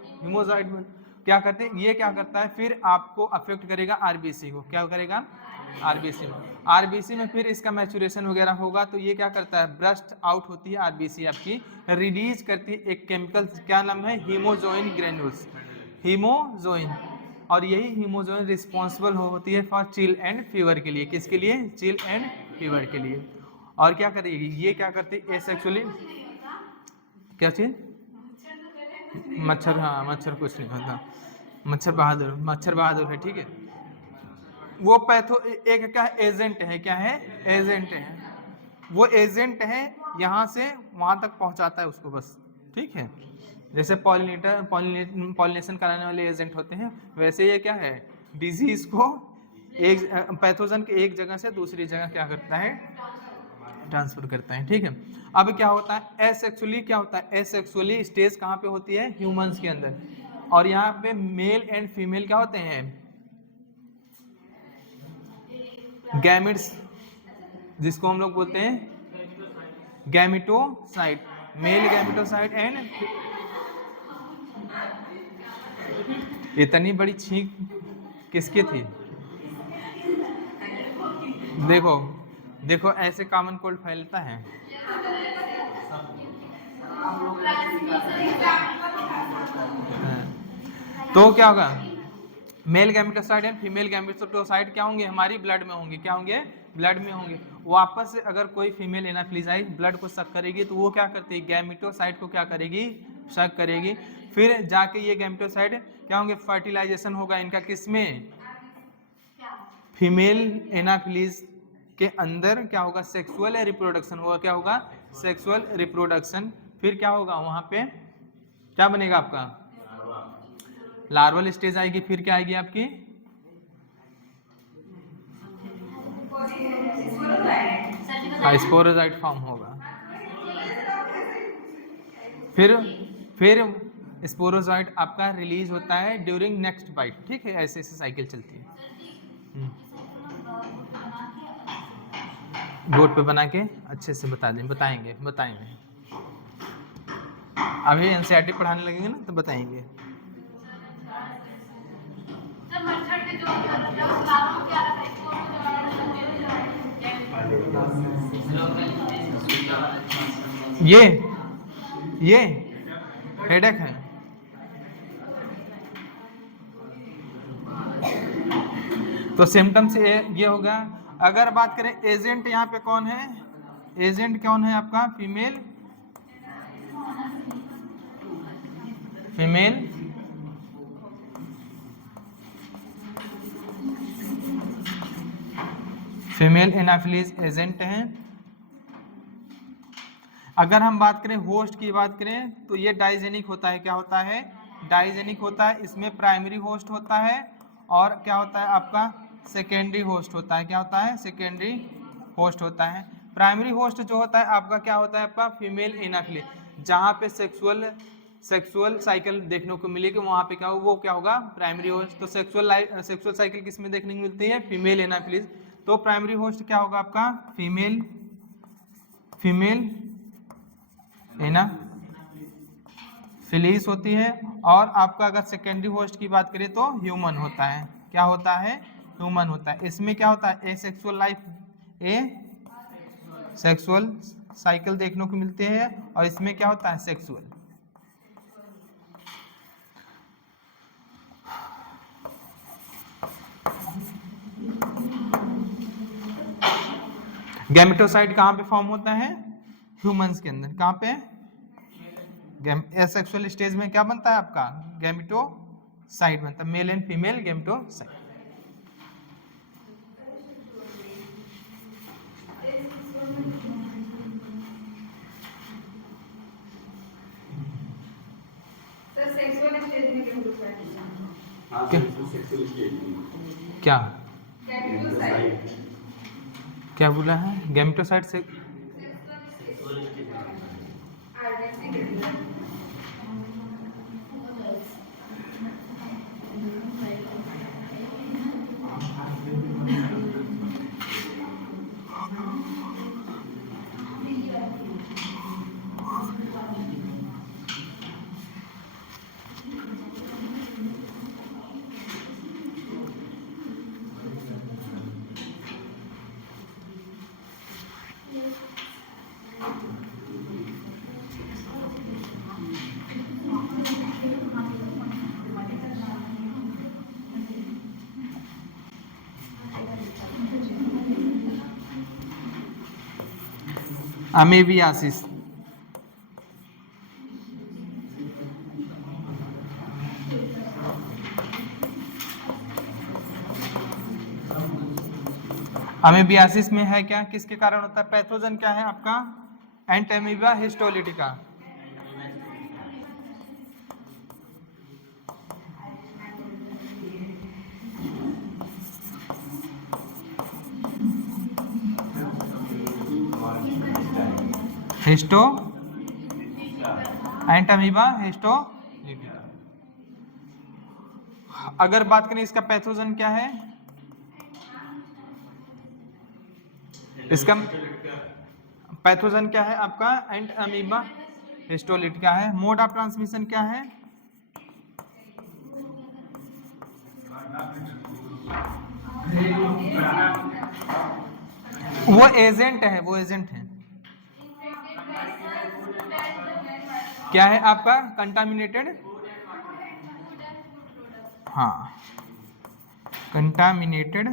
क्या करते हैं, ये क्या करता है, फिर आपको अफेक्ट करेगा आरबीसी को, क्या करेगा, आरबीसी में फिर इसका मैचुरेशन वगैरह होगा, तो ये क्या करता है, ब्रस्ट आउट होती है आरबीसी आपकी, रिलीज करती है एक केमिकल, क्या नाम है, हीमोजोइन ग्रेन्यूल्स, हीमोजोइन, और यही हीमोजोइन रिस्पॉन्सिबल होती है फॉर चिल एंड फीवर के लिए, किसके लिए, चिल एंड फीवर के लिए। और क्या करेगी, ये क्या करती है एसेक्सुअली, क्या चीज, मच्छर, हाँ मच्छर कुछ नहीं होता, मच्छर बहादुर है, ठीक है, वो पैथो एक क्या एजेंट है, क्या है, एजेंट है, वो एजेंट है, यहाँ से वहाँ तक पहुँचाता है उसको बस, ठीक है, जैसे पॉलिनेशन कराने वाले एजेंट होते हैं, वैसे ये क्या है, डिजीज को एक पैथोजन के एक जगह से दूसरी जगह क्या करता है, ट्रांसफर करता है, ठीक है। अब क्या होता है एसेक्सुअली, क्या होता है एसेक्सुअली स्टेज कहाँ पे होती है, ह्यूमंस के अंदर, और यहाँ पे मेल एंड फीमेल क्या होते हैं, गैमिट्स, जिसको हम लोग बोलते हैं गैमिटोसाइट, मेल गैमिटोसाइट एंड, इतनी बड़ी छींक किसकी थी, देखो देखो ऐसे कॉमन कोल्ड फैलता है, तो क्या होगा, male gametocyte and female gametocyte क्या होंगे, हमारी ब्लड में होंगे, क्या होंगे, ब्लड में होंगे, वापस से अगर कोई फीमेल एनाफिलीज आई ब्लड को सक करेगी, तो वो क्या करती है, गैमेटोसाइट को क्या करेगी, सक करेगी, फिर जाके ये गैमेटोसाइट क्या होंगे, फर्टिलाइजेशन होगा इनका, किसमें, फीमेल एनाफिलीज के अंदर क्या होगा, सेक्सुअल रिप्रोडक्शन होगा, क्या होगा, सेक्सुअल रिप्रोडक्शन, फिर क्या होगा, वहां पे क्या बनेगा आपका, लार्वल स्टेज आएगी, फिर क्या आएगी आपकी, स्पोरोजाइट फॉर्म होगा, फिर स्पोरोजाइट आपका रिलीज होता है ड्यूरिंग नेक्स्ट बाइट, ठीक है, ऐसे ऐसे साइकिल चलती है, बोर्ड पे बना के अच्छे से बता दें, बताएंगे अभी एनसीईआरटी पढ़ाने लगेंगे ना तो बताएंगे। ये हेडेक है, तो सिम्टम्स ये होगा। अगर बात करें एजेंट, यहाँ पे कौन है, एजेंट कौन है आपका, फीमेल एनाफिलीज एजेंट हैं। अगर हम बात करें होस्ट की बात करें तो ये डाइजेनिक होता है, क्या होता है, डाइजेनिक होता है, इसमें प्राइमरी होस्ट होता है और क्या होता है आपका सेकेंडरी होस्ट होता है, क्या होता है, सेकेंडरी होस्ट होता है। प्राइमरी होस्ट जो होता है आपका क्या होता है, आपका फीमेल एनाफिलीज, जहाँ पे सेक्सुअल साइकिल देखने को मिलेगी वहाँ पे क्या हो, वो क्या होगा, प्राइमरी होस्ट। तो सेक्सुअल साइकिल किस में देखने को मिलती है, फीमेल एनाफिलीज, तो प्राइमरी होस्ट क्या होगा आपका, फीमेल एनाफिलीज होती है। और आपका अगर सेकेंडरी होस्ट की बात करें तो ह्यूमन होता है, क्या होता है, ह्यूमन होता है। इसमें क्या होता है, एसेक्सुअल लाइफ, सेक्सुअल साइकिल देखने को मिलते हैं और इसमें क्या होता है, सेक्सुअल। गैमेटोसाइट कहाँ पे फॉर्म होता है, ह्यूमंस के अंदर कहाँ पे एसेक्सुअल स्टेज में क्या बनता है आपका गैमेटोसाइट बनता है, male and female gametocyte. Sir sexual stage में क्या गैमेटोसाइट क्या बोला है गैमेटोसाइट से आरबीसी के अंदर अमेबियासिस। अमेबियासिस में है क्या, किसके कारण होता है, पैथोजन क्या है आपका Entamoeba histolytica. Histo Entamoeba histolytica. अगर बात करें इसका पैथोजन क्या है, इसका पैथोजन क्या है आपका एंटेमीबा हिस्टोलिटिका है। मोड ऑफ ट्रांसमिशन क्या है, वो एजेंट है, वो एजेंट है। क्या है आपका कंटामिनेटेड, हाँ कंटामिनेटेड,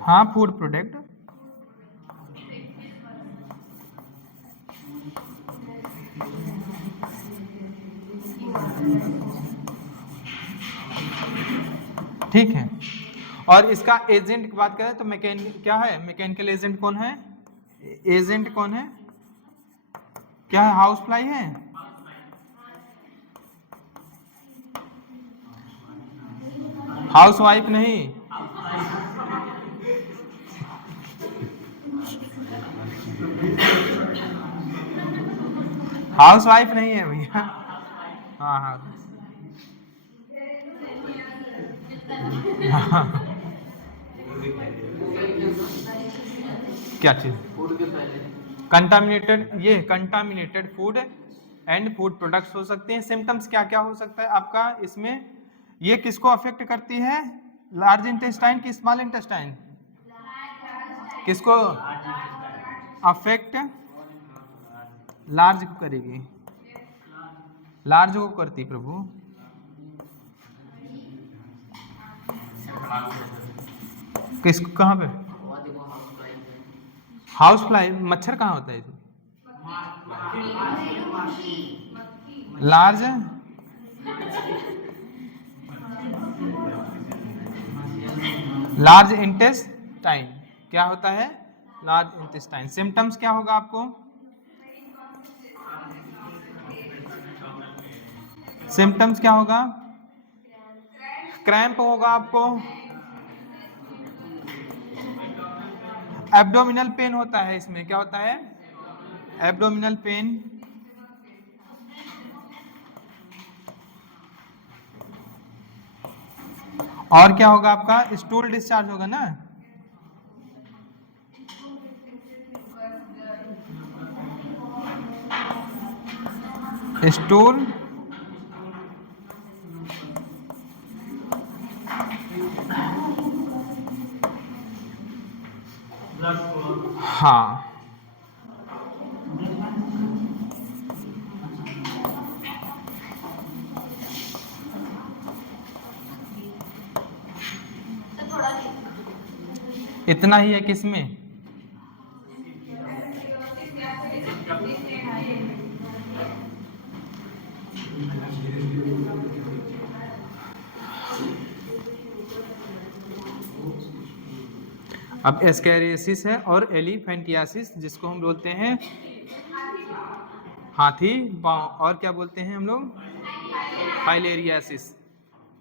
हाँ फूड प्रोडक्ट। ठीक है। और इसका एजेंट की बात करें तो मैकेनिकल क्या है, मैकेनिकल एजेंट कौन है, एजेंट कौन है, क्या है, हाउस फ्लाई है, हाउस वाइफ नहीं, हाउस वाइफ नहीं है भैया, हाँ हाँ क्या चीज कंटामिनेटेड, ये contaminated food and food products हो सकते हैं। सिम्टम्स क्या क्या हो सकता है आपका इसमें, ये किसको अफेक्ट करती है, लार्ज इंटेस्टाइन की स्मॉल इंटेस्टाइन, किसको अफेक्ट, लार्ज को करेगी, लार्ज को करती प्रभु, किसको कहाँ पे, हाउस फ्लाई, मच्छर कहाँ होता है, लार्ज लार्ज इंटेस्टाइन, क्या होता है लार्ज इंटेस्टाइन। सिम्टम्स क्या होगा आपको, सिम्टम्स क्या होगा, क्रैम्प होगा आपको, एब्डोमिनल पेन होता है, इसमें क्या होता है एब्डोमिनल पेन, और क्या होगा आपका स्टूल डिस्चार्ज होगा ना, स्टूल हाँ इतना ही है किसमें, अब एस्कैरियोसिस है और एलिफेंटियासिस, जिसको हम बोलते हैं हाथी पाँव, और क्या बोलते हैं हम लोग, फाइलेरियासिस।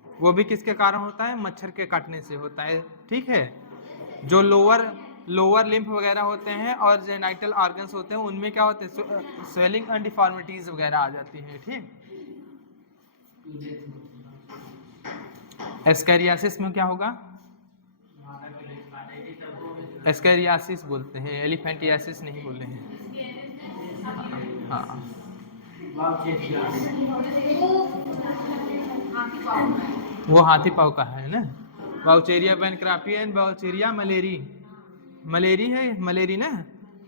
वो भी किसके कारण होता है, मच्छर के काटने से होता है। ठीक है, जो लोअर लिम्फ वगैरह होते हैं और जेनाइटल ऑर्गन्स होते हैं उनमें क्या होते हैं, स्वेलिंग एंड डिफॉर्मिटीज वगैरह आ जाती हैं। ठीक, एस्कैरियासिस में क्या होगा, एस्कैरियासिस बोलते हैं, एलिफेंटियासिस नहीं बोल रहे हैं। हाँ, वो हाथी पाँव का है ना, बाउचेरिया बैनक्राफ्टी एंड बाउचेरिया मलेरी। मलेरी है, मलेरी ना,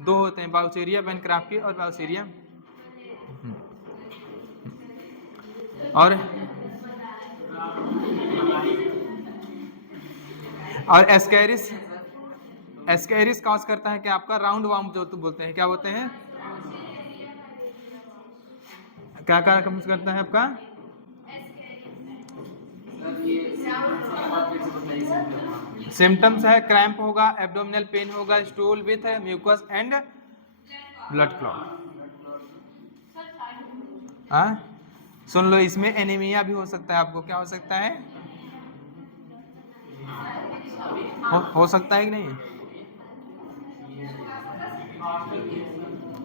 दो होते हैं, बाउचेरिया बैनक्राफ्टी और बाउचेरिया। और एस्कैरिस कॉज करता है कि आपका राउंड वार्म, जो तो बोलते हैं, क्या बोलते हैं, क्या कॉज करता है आपका, सिम्टम्स है, क्रैम्प होगा, एब्डोमिनल पेन होगा, stool with mucus and blood clot. हाँ, सुन लो, इसमें एनीमिया भी हो सकता है, आपको क्या हो सकता है, हो सकता है कि नहीं,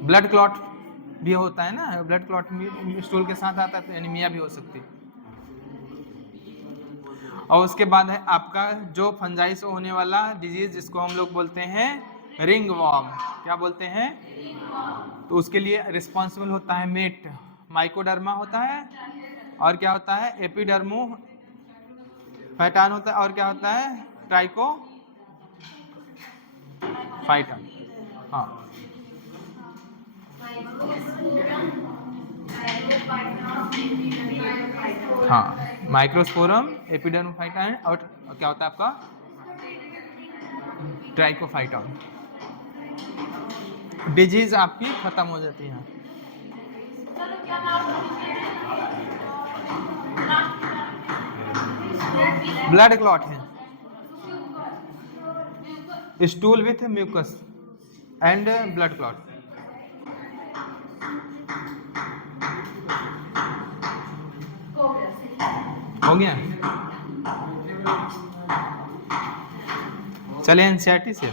ब्लड क्लॉट भी होता है ना, ब्लड क्लॉट स्टूल के साथ आता है, तो एनीमिया भी हो सकती है। और उसके बाद है आपका जो फंजाई से होने वाला डिजीज, जिसको हम लोग बोलते हैं रिंग वॉर्म। क्या बोलते हैं, तो उसके लिए रिस्पॉन्सिबल होता है मेट, माइकोडर्मा होता है, और क्या होता है, एपिडर्मो फैटान होता है, और क्या होता है, ट्राइको फाइटन। हाँ, हाँ, माइक्रोस्पोरम, एपिडर्मोफाइटन, और क्या होता है आपका, ट्राइकोफाइटन। डिजीज आपकी खत्म हो जाती है। ब्लड क्लॉट है, stool with mucus and blood clot. हो गया, चले एनसीईआरटी से।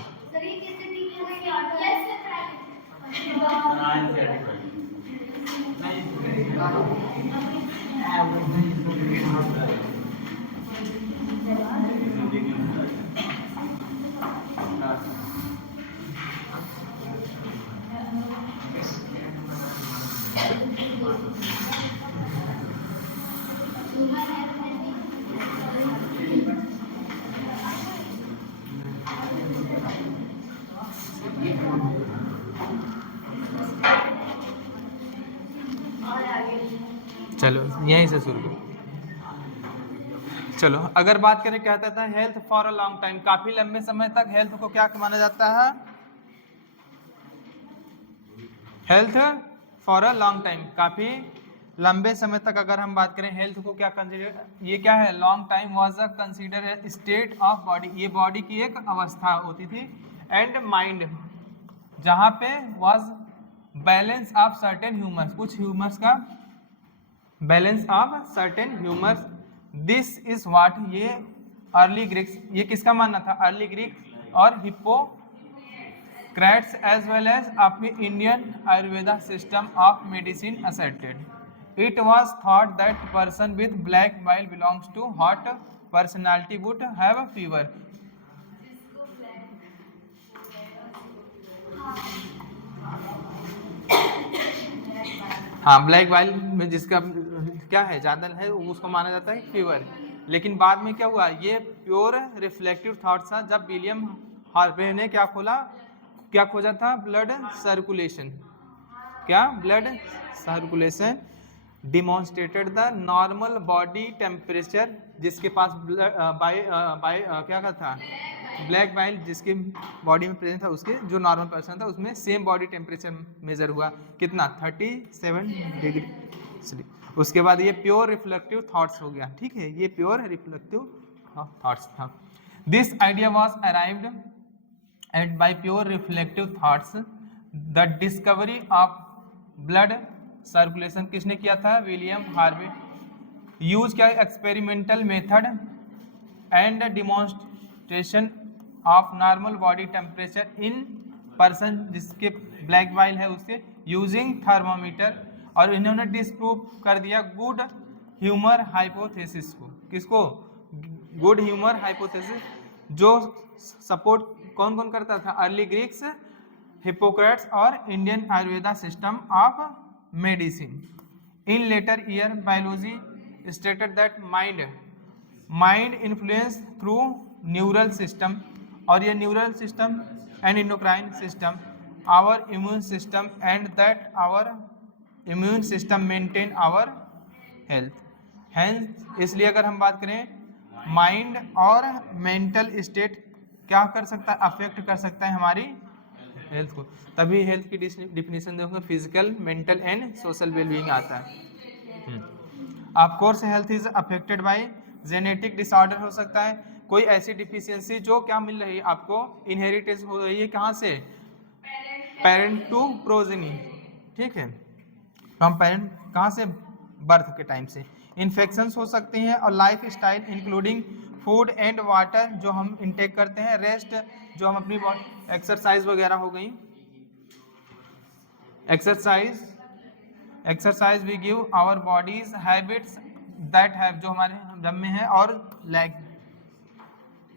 चलो यहीं से शुरू करो। चलो, अगर बात करें, कहता था health for a long time, काफी लंबे समय तक हेल्थ को क्या माना जाता है, health for a long time, काफी लंबे समय तक अगर हम बात करें हेल्थ को क्या कंसीडर, ये क्या है, long time was a consider state of body, ये बॉडी की एक अवस्था होती थी, एंड माइंड, जहाँ पे was balance of certain humours, कुछ ह्यूमर्स का balance of certain humours. This is what, ये अर्ली ग्रीक्स, ये किसका मानना था, अर्ली ग्रीक और Hippocrates as well as of Indian Ayurveda system of medicine asserted. It was thought that person with black bile belongs to hot personality would have a fever. हाँ, black bile में जिसका क्या है, ज्यादा है, उसको माना जाता है फीवर। लेकिन बाद में क्या हुआ, ये प्योर रिफ्लेक्टिव थॉट्स था, जब विलियम हार्वे ने क्या खोजा था, ब्लड सर्कुलेशन, क्या, blood circulation demonstrated the normal body temperature, जिसके पास क्या था, ब्लैक बाइल जिसके बॉडी में प्रेजेंट था उसके जो नॉर्मल पर्सन था उसमें सेम बॉडी टेम्परेचर मेजर हुआ कितना 37 डिग्री। उसके बाद ये प्योर रिफ्लेक्टिव थॉट्स हो गया, ठीक है, ये प्योर रिफ्लेक्टिव थॉट्स था। This idea was arrived at by pure reflective thoughts. The discovery of blood circulation किसने किया था? William Harvey. यूज क्या experimental method and demonstration of normal body temperature in person जिसके ब्लैक बाइल है उससे using thermometer, और इन्होंने disprove कर दिया गुड ह्यूमर हाइपोथेसिस को। किसको? गुड ह्यूमर हाइपोथेसिस, जो सपोर्ट कौन कौन करता था? अर्ली ग्रीक्स, हिपोक्रेट्स और Indian Ayurveda system of medicine. In later year biology stated that mind influence through neural system, और ये neural system and endocrine system our immune system, and that our immune system maintain our health. Health इसलिए अगर हम बात करें mind और mental state क्या कर सकता है? अफेक्ट कर सकता है हमारी हेल्थ को, तभी हेल्थ की डिफिनेशन देखोगे physical, mental and social wellbeing आता है। Of course health is affected by genetic disorder हो सकता है, कोई ऐसी डिफिशियंसी जो क्या मिल रही है आपको, इनहेरिटेंस हो रही है, कहाँ से? पेरेंट टू प्रोजेनी, ठीक है, फ्रॉम पेरेंट, कहाँ से? बर्थ के टाइम से। इन्फेक्शंस हो सकते हैं, और life style including food and water जो हम इंटेक करते हैं, रेस्ट जो हम अपनी एक्सरसाइज वगैरह हो गई, exercise we give our bodies, habits that have जो हमारे हम में है, और लाइक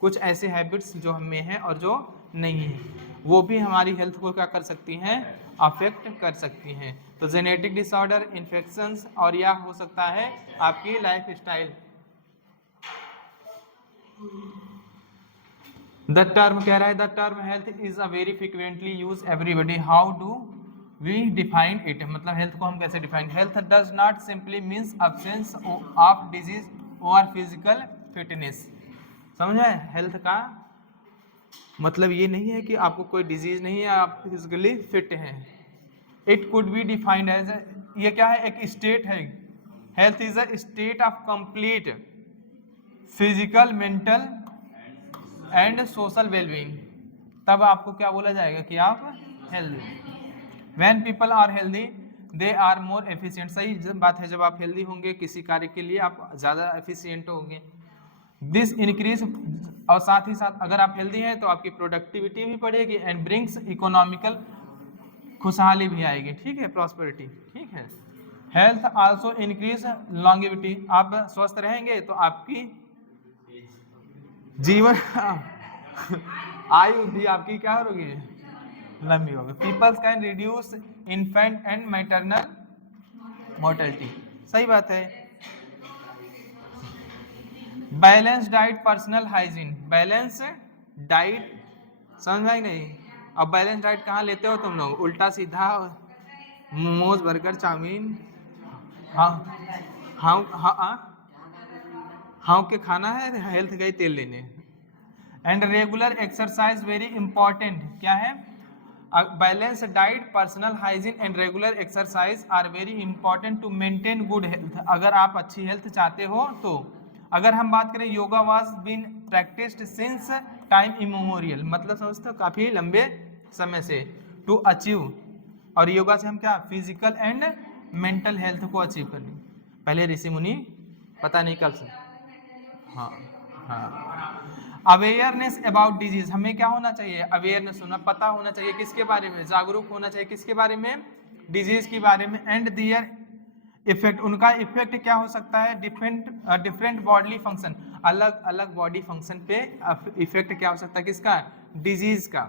कुछ ऐसे हैबिट्स जो हम में है और जो नहीं है, वो भी हमारी हेल्थ को क्या कर सकती हैं? अफेक्ट कर सकती हैं। तो जेनेटिक डिसऑर्डर, इन्फेक्शंस, और या हो सकता है आपकी लाइफ स्टाइल। द टर्म कह रहा है, the term health is a very frequently use everybody, how do we define it? मतलब हेल्थ को हम कैसे define? Health does not simply means absence of disease और फिजिकल फिटनेस। समझ आए? हेल्थ का मतलब ये नहीं है कि आपको कोई डिजीज नहीं है, आप फिजिकली फिट हैं। It could be defined as, ये क्या है? एक स्टेट है। Health is a state of complete physical, mental and social wellbeing, तब आपको क्या बोला जाएगा कि आप healthy. When people are healthy they are more efficient. सही बात है, जब आप हेल्दी होंगे किसी कार्य के लिए आप ज़्यादा एफिशिएंट होंगे। दिस इंक्रीज, और साथ ही साथ अगर आप हेल्दी हैं तो आपकी प्रोडक्टिविटी भी बढ़ेगी, एंड ब्रिंग्स इकोनॉमिकल, खुशहाली भी आएगी, ठीक है, प्रॉस्पेरिटी, ठीक है। हेल्थ आल्सो इंक्रीज लॉन्गेविटी, आप स्वस्थ रहेंगे तो आपकी जीवन आयु भी आपकी क्या होगी? लंबी होगी। Peoples can reduce infant and maternal mortality, सही बात है। Balance diet, personal hygiene, balance diet, समझ में आई नहीं? अब बैलेंस डाइट कहाँ लेते हो तुम लोग? उल्टा सीधा मोमोज, बर्गर, चाउमीन, हाँ हाँ हाँ हाँ के खाना है, हेल्थ गई तेल लेने। And regular exercise very important, क्या है? Balance diet, personal hygiene and regular exercise are very important to maintain good health. अगर आप अच्छी हेल्थ चाहते हो तो, अगर हम बात करें yoga was been practised since time immemorial, मतलब समझते हो काफी लंबे समय से, टू अचीव, और योगा से हम क्या? फिजिकल एंड मेंटल हेल्थ को अचीव करनी। पहले ऋषि मुनि पता नहीं कब से, हाँ हाँ। अवेयरनेस अबाउट डिजीज, हमें क्या होना चाहिए? अवेयरनेस होना, पता होना चाहिए किसके बारे में? जागरूक होना चाहिए किसके बारे में? डिजीज के बारे में। एंड दियर इफेक्ट, उनका इफेक्ट क्या हो सकता है? डिफरेंट बॉडी फंक्शन, अलग अलग बॉडी फंक्शन पे इफेक्ट क्या हो सकता है? किसका? डिजीज का।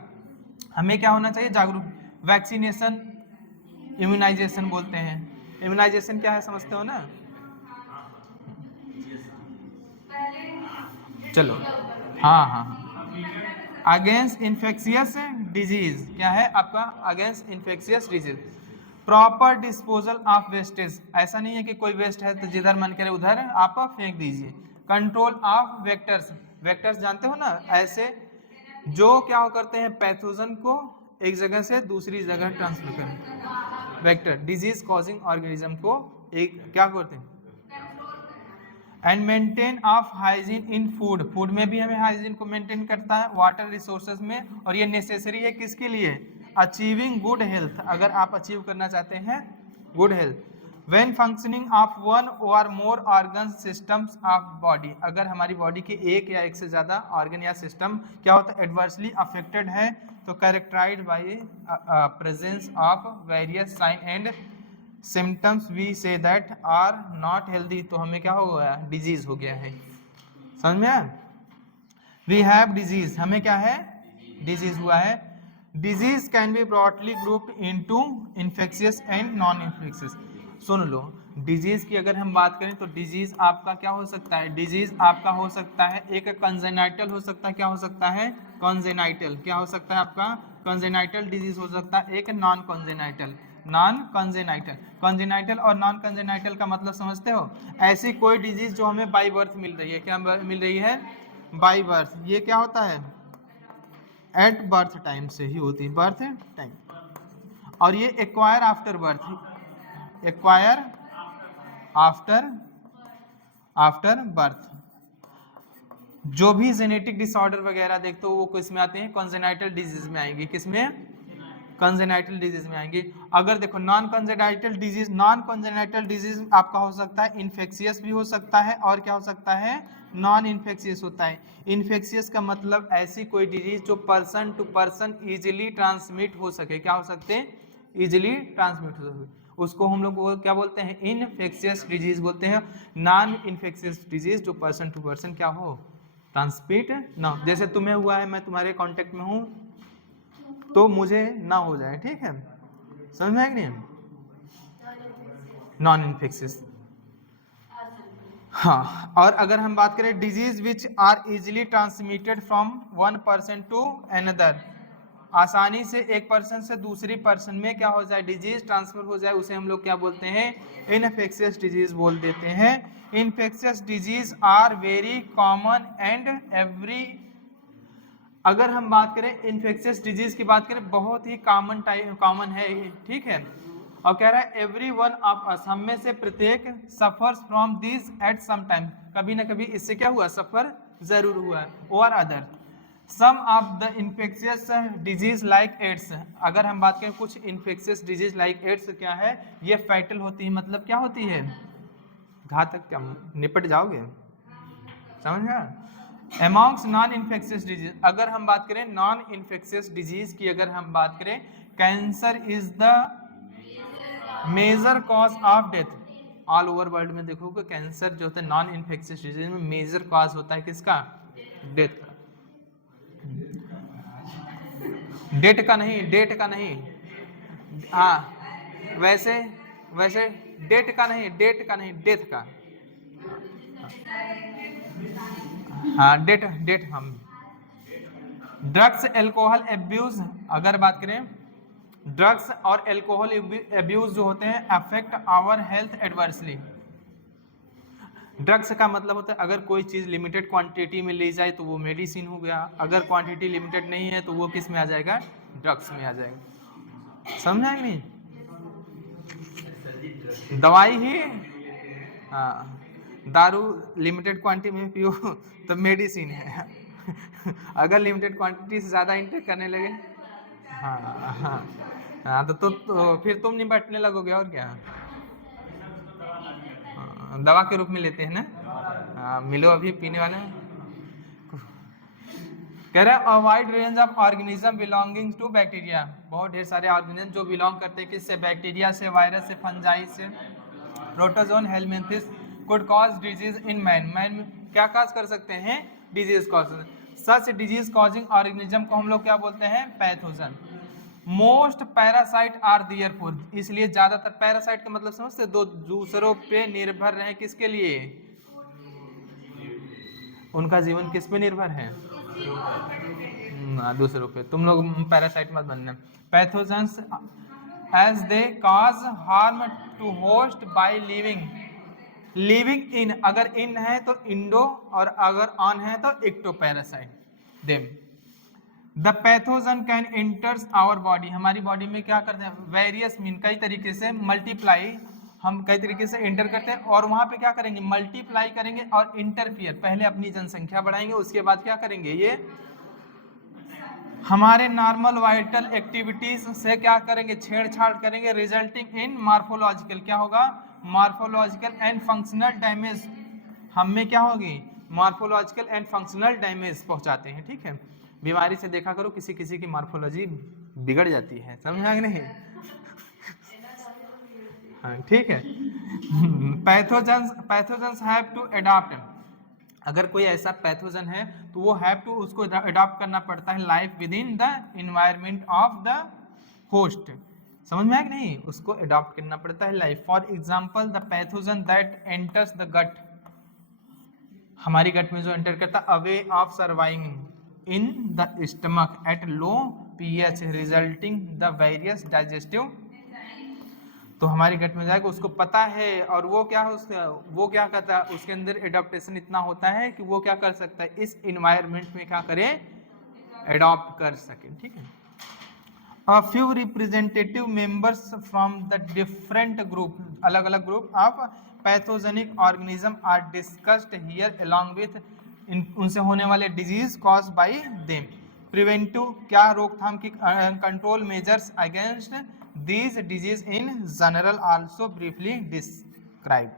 हमें क्या होना चाहिए? जागरूक। वैक्सीनेशन, इम्यूनाइजेशन बोलते हैं। इम्यूनाइजेशन क्या है समझते हो ना? चलो, हाँ हाँ हाँ, अगेंस्ट इन्फेक्शियस डिजीज, क्या है आपका? Against infectious disease. Proper disposal of wastage, ऐसा नहीं है कि कोई वेस्ट है तो जिधर मन करे उधर आप फेंक दीजिए। कंट्रोल ऑफ वेक्टर्स, वेक्टर्स जानते हो ना? ऐसे जो क्या करते हैं, पैथोजन को एक जगह से दूसरी जगह ट्रांसफर करें, वेक्टर डिजीज कॉजिंग ऑर्गेनिज्म को एक क्या करते हैं, and maintain of hygiene in food, food में भी हमें हाइजीन को मेंटेन करता है, वाटर रिसोर्सेज में, और ये नेसेसरी है किसके लिए, अचीविंग गुड हेल्थ, अगर आप अचीव करना चाहते हैं good health, when functioning of one और मोर ऑर्गन सिस्टम्स ऑफ बॉडी, अगर हमारी बॉडी के एक या एक से ज़्यादा ऑर्गन या सिस्टम क्या होता है, एडवर्सली अफेक्टेड है, तो characterised by presence of various sign and symptoms we say that are not healthy, तो हमें क्या हो गया, डिजीज हो गया है, समझ में आया, वी हैव डिजीज, हमें क्या है, डिजीज हुआ है। Disease can be broadly grouped into infectious and non infectious, soon low, disease की अगर हम बात करें तो डिजीज आपका क्या हो सकता है, डिजीज आपका हो सकता है एक कंजेनाइटल हो सकता है, क्या हो सकता है, कंजेनाइटल, क्या हो सकता है आपका, कंजेनाइटल डिजीज हो सकता है, एक non congenital, non congenital, congenital और नॉन कंजेनाइटल का मतलब समझते हो, ऐसी कोई डिजीज जो हमें बाई बर्थ मिल रही है, क्या मिल रही है, बाई बर्थ, ये क्या होता है, एट बर्थ टाइम से ही होती है, बर्थ टाइम, और ये acquire after birth, acquire after birth, जो भी जेनेटिक डिसऑर्डर वगैरह देखते हो वो किस में आते हैं, कंजेनाइटल डिजीज में आएंगे, किसमें, कंजेनाइटल डिजीज में आएंगे। अगर देखो non congenital disease, non congenital disease आपका हो सकता है इन्फेक्शियस भी हो सकता है, और क्या हो सकता है, नॉन इन्फेक्शियस होता है। इन्फेक्शियस का मतलब ऐसी कोई डिजीज जो person to person easily transmit हो सके, क्या हो सकते हैं, इजीली ट्रांसमिट हो सके, उसको हम लोग क्या बोलते हैं, इनफेक्शियस डिजीज बोलते हैं। नॉन इन्फेक्शियस डिजीज जो पर्सन टू पर्सन क्या हो, ट्रांसमिट ना, जैसे तुम्हें हुआ है, मैं तुम्हारे कांटेक्ट में हूँ तो मुझे ना हो जाए, ठीक है, समझ में आया कि नहीं, नॉन इन्फेक्शियस। हाँ, और अगर हम बात करें disease which are easily transmitted from one person to another, आसानी से एक पर्सन से दूसरी पर्सन में क्या हो जाए, डिजीज ट्रांसफर हो जाए, उसे हम लोग क्या बोलते हैं, इनफेक्शियस डिजीज बोल देते हैं। Infectious disease are very common and every, अगर हम बात करें इन्फेक्शियस डिजीज की बात करें, बहुत ही कॉमन है, ठीक है, और कह रहा है एवरी वन ऑफ अस, हम में से प्रत्येक suffers from this at some time, कभी ना कभी इससे क्या हुआ, सफर जरूर हुआ है, और other some of the infectious disease like AIDS, अगर हम बात करें कुछ इन्फेक्शियस डिजीज लाइक एड्स क्या है, ये फैटल होती है, मतलब क्या होती है, घातक, क्या निपट जाओगे, समझ में। अमॉन्ग्स नॉन इन्फेक्शियस डिजीज, अगर हम बात करें नॉन इन्फेक्शियस डिजीज की, अगर हम बात करें, cancer is the major cause of death, all over world में देखोगे कैंसर जो होता है नॉन इन्फेक्शियस डिजीज में मेजर कॉज होता है किसका, डेथ का, डेट का नहीं, डेट का नहीं, हाँ वैसे वैसे डेट का नहीं, डेट का नहीं, डेथ का, हाँ डेट डेट, हम ड्रग्स एल्कोहल एब्यूज, अगर बात करें ड्रग्स और एल्कोहल एब्यूज जो होते हैं affect our health adversely, drugs का मतलब होता है अगर कोई चीज़ लिमिटेड क्वांटिटी में ली जाए तो वो मेडिसिन हो गया, अगर क्वांटिटी लिमिटेड नहीं है तो वो किस में आ जाएगा, ड्रग्स में आ जाएगा, समझा कि नहीं, दवाई ही, हाँ दारू लिमिटेड क्वांटिटी में पियो तो मेडिसिन है अगर लिमिटेड क्वांटिटी से ज़्यादा इंटेक करने लगे, हाँ हाँ हाँ तो फिर तुम निपटने लगोगे, और क्या, दवा के रूप में लेते हैं ना, हाँ मिलो अभी पीने वाले, कह रहे हैं avoid range of organism belonging to bacteria, बहुत ढेर सारे ऑर्गेनिज्म जो बिलोंग करते हैं किससे, बैक्टीरिया से, वायरस से, फंजाई से, protozoan helminths could cause disease in man, man में क्या काज कर सकते हैं, disease cause, such disease causing organism को हम लोग क्या बोलते हैं, pathogen. Most parasite are therefore, इसलिए ज्यादातर पैरासाइट का मतलब समझते, दो दूसरों पे निर्भर रहे, किसके लिए, उनका जीवन किस पे निर्भर है, दूसरों पे, तुम लोग पैरासाइट मत बनना। Pathogens as they cause harm to host by living in, अगर इन है तो इंडो, और अगर ऑन है तो ectoparasite them, the pathogen can enters our body, हमारी बॉडी में क्या करते हैं, वेरियस मीन कई तरीके से, मल्टीप्लाई हम कई तरीके से एंटर करते हैं और वहां पे क्या करेंगे, मल्टीप्लाई करेंगे और इंटरफियर, पहले अपनी जनसंख्या बढ़ाएंगे, उसके बाद क्या करेंगे, ये हमारे नॉर्मल वाइटल एक्टिविटीज से क्या करेंगे, छेड़छाड़ करेंगे, रिजल्टिंग इन मार्फोलॉजिकल, क्या होगा, मार्फोलॉजिकल एंड फंक्शनल डैमेज, हम में क्या होगी, मार्फोलॉजिकल एंड फंक्शनल डैमेज पहुंचाते हैं। ठीक है, बीमारी से देखा करो किसी किसी की मार्फोलॉजी बिगड़ जाती है, समझा कि नहीं, हाँ ठीक है। पैथोजन्स हैव टू अडॉप्ट, अगर कोई ऐसा पैथोजन है तो वो हैव टू, उसको अडॉप्ट करना पड़ता है life with in the environment of the host, समझ में आया कि नहीं, उसको अडॉप्ट करना पड़ता है life. For example the pathogen that enters the gut, हमारी गट में जो एंटर करता है, a way of surviving in the stomach at low pH resulting the various digestive, तो हमारी गट में जाएगा, उसको पता है, और वो क्या वो क्या करता है, उसके अंदर एडॉप्टेशन इतना होता है कि वो क्या कर सकता है, इस इन्वायरमेंट में क्या करे, एडॉप्ट कर सके। ठीक है, a few representative members from the different group, अलग अलग group of pathogenic organism are discussed here along with उनसे होने वाले disease cause by them, preventive क्या रोकथाम की, control measures against these disease in general also briefly describe,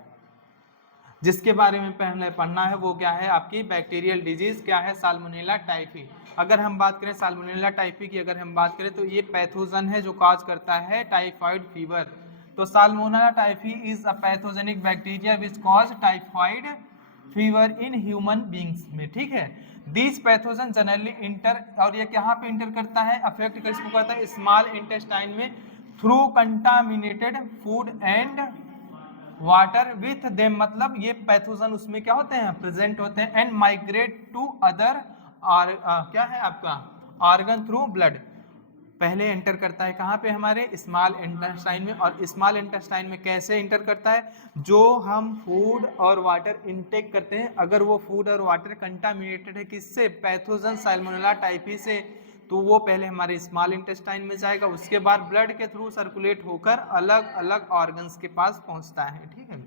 जिसके बारे में पहले पढ़ना है वो क्या है, आपकी बैक्टीरियल डिजीज क्या है, साल्मोनेला टाइफी। अगर हम बात करें साल्मोनेला टाइफी की, अगर हम बात करें तो ये पैथोजन है जो कॉज करता है टाइफाइड फीवर, तो salmonella typhi is a pathogenic bacteria which cause typhoid fever in human beings में। ठीक है, दिस पैथोजन जनरली इंटर, और ये कहाँ पे इंटर करता है, अफेक्ट किसको करता है, स्मॉल इंटेस्टाइन में, through contaminated food and water with them, मतलब ये पैथोजन उसमें क्या होते हैं, प्रेजेंट होते हैं, एंड माइग्रेट टू अदर क्या है आपका ऑर्गन थ्रू ब्लड, पहले एंटर करता है कहाँ पे, हमारे स्मॉल इंटेस्टाइन में, और स्मॉल इंटेस्टाइन में कैसे एंटर करता है, जो हम फूड और वाटर इनटेक करते हैं, अगर वो फूड और वाटर कंटामिनेटेड है किससे, पैथोजन साल्मोनेला टाइफी से, तो वो पहले हमारे स्मॉल इंटेस्टाइन में जाएगा, उसके बाद ब्लड के थ्रू सर्कुलेट होकर अलग अलग ऑर्गन्स के पास पहुंचता है। ठीक है,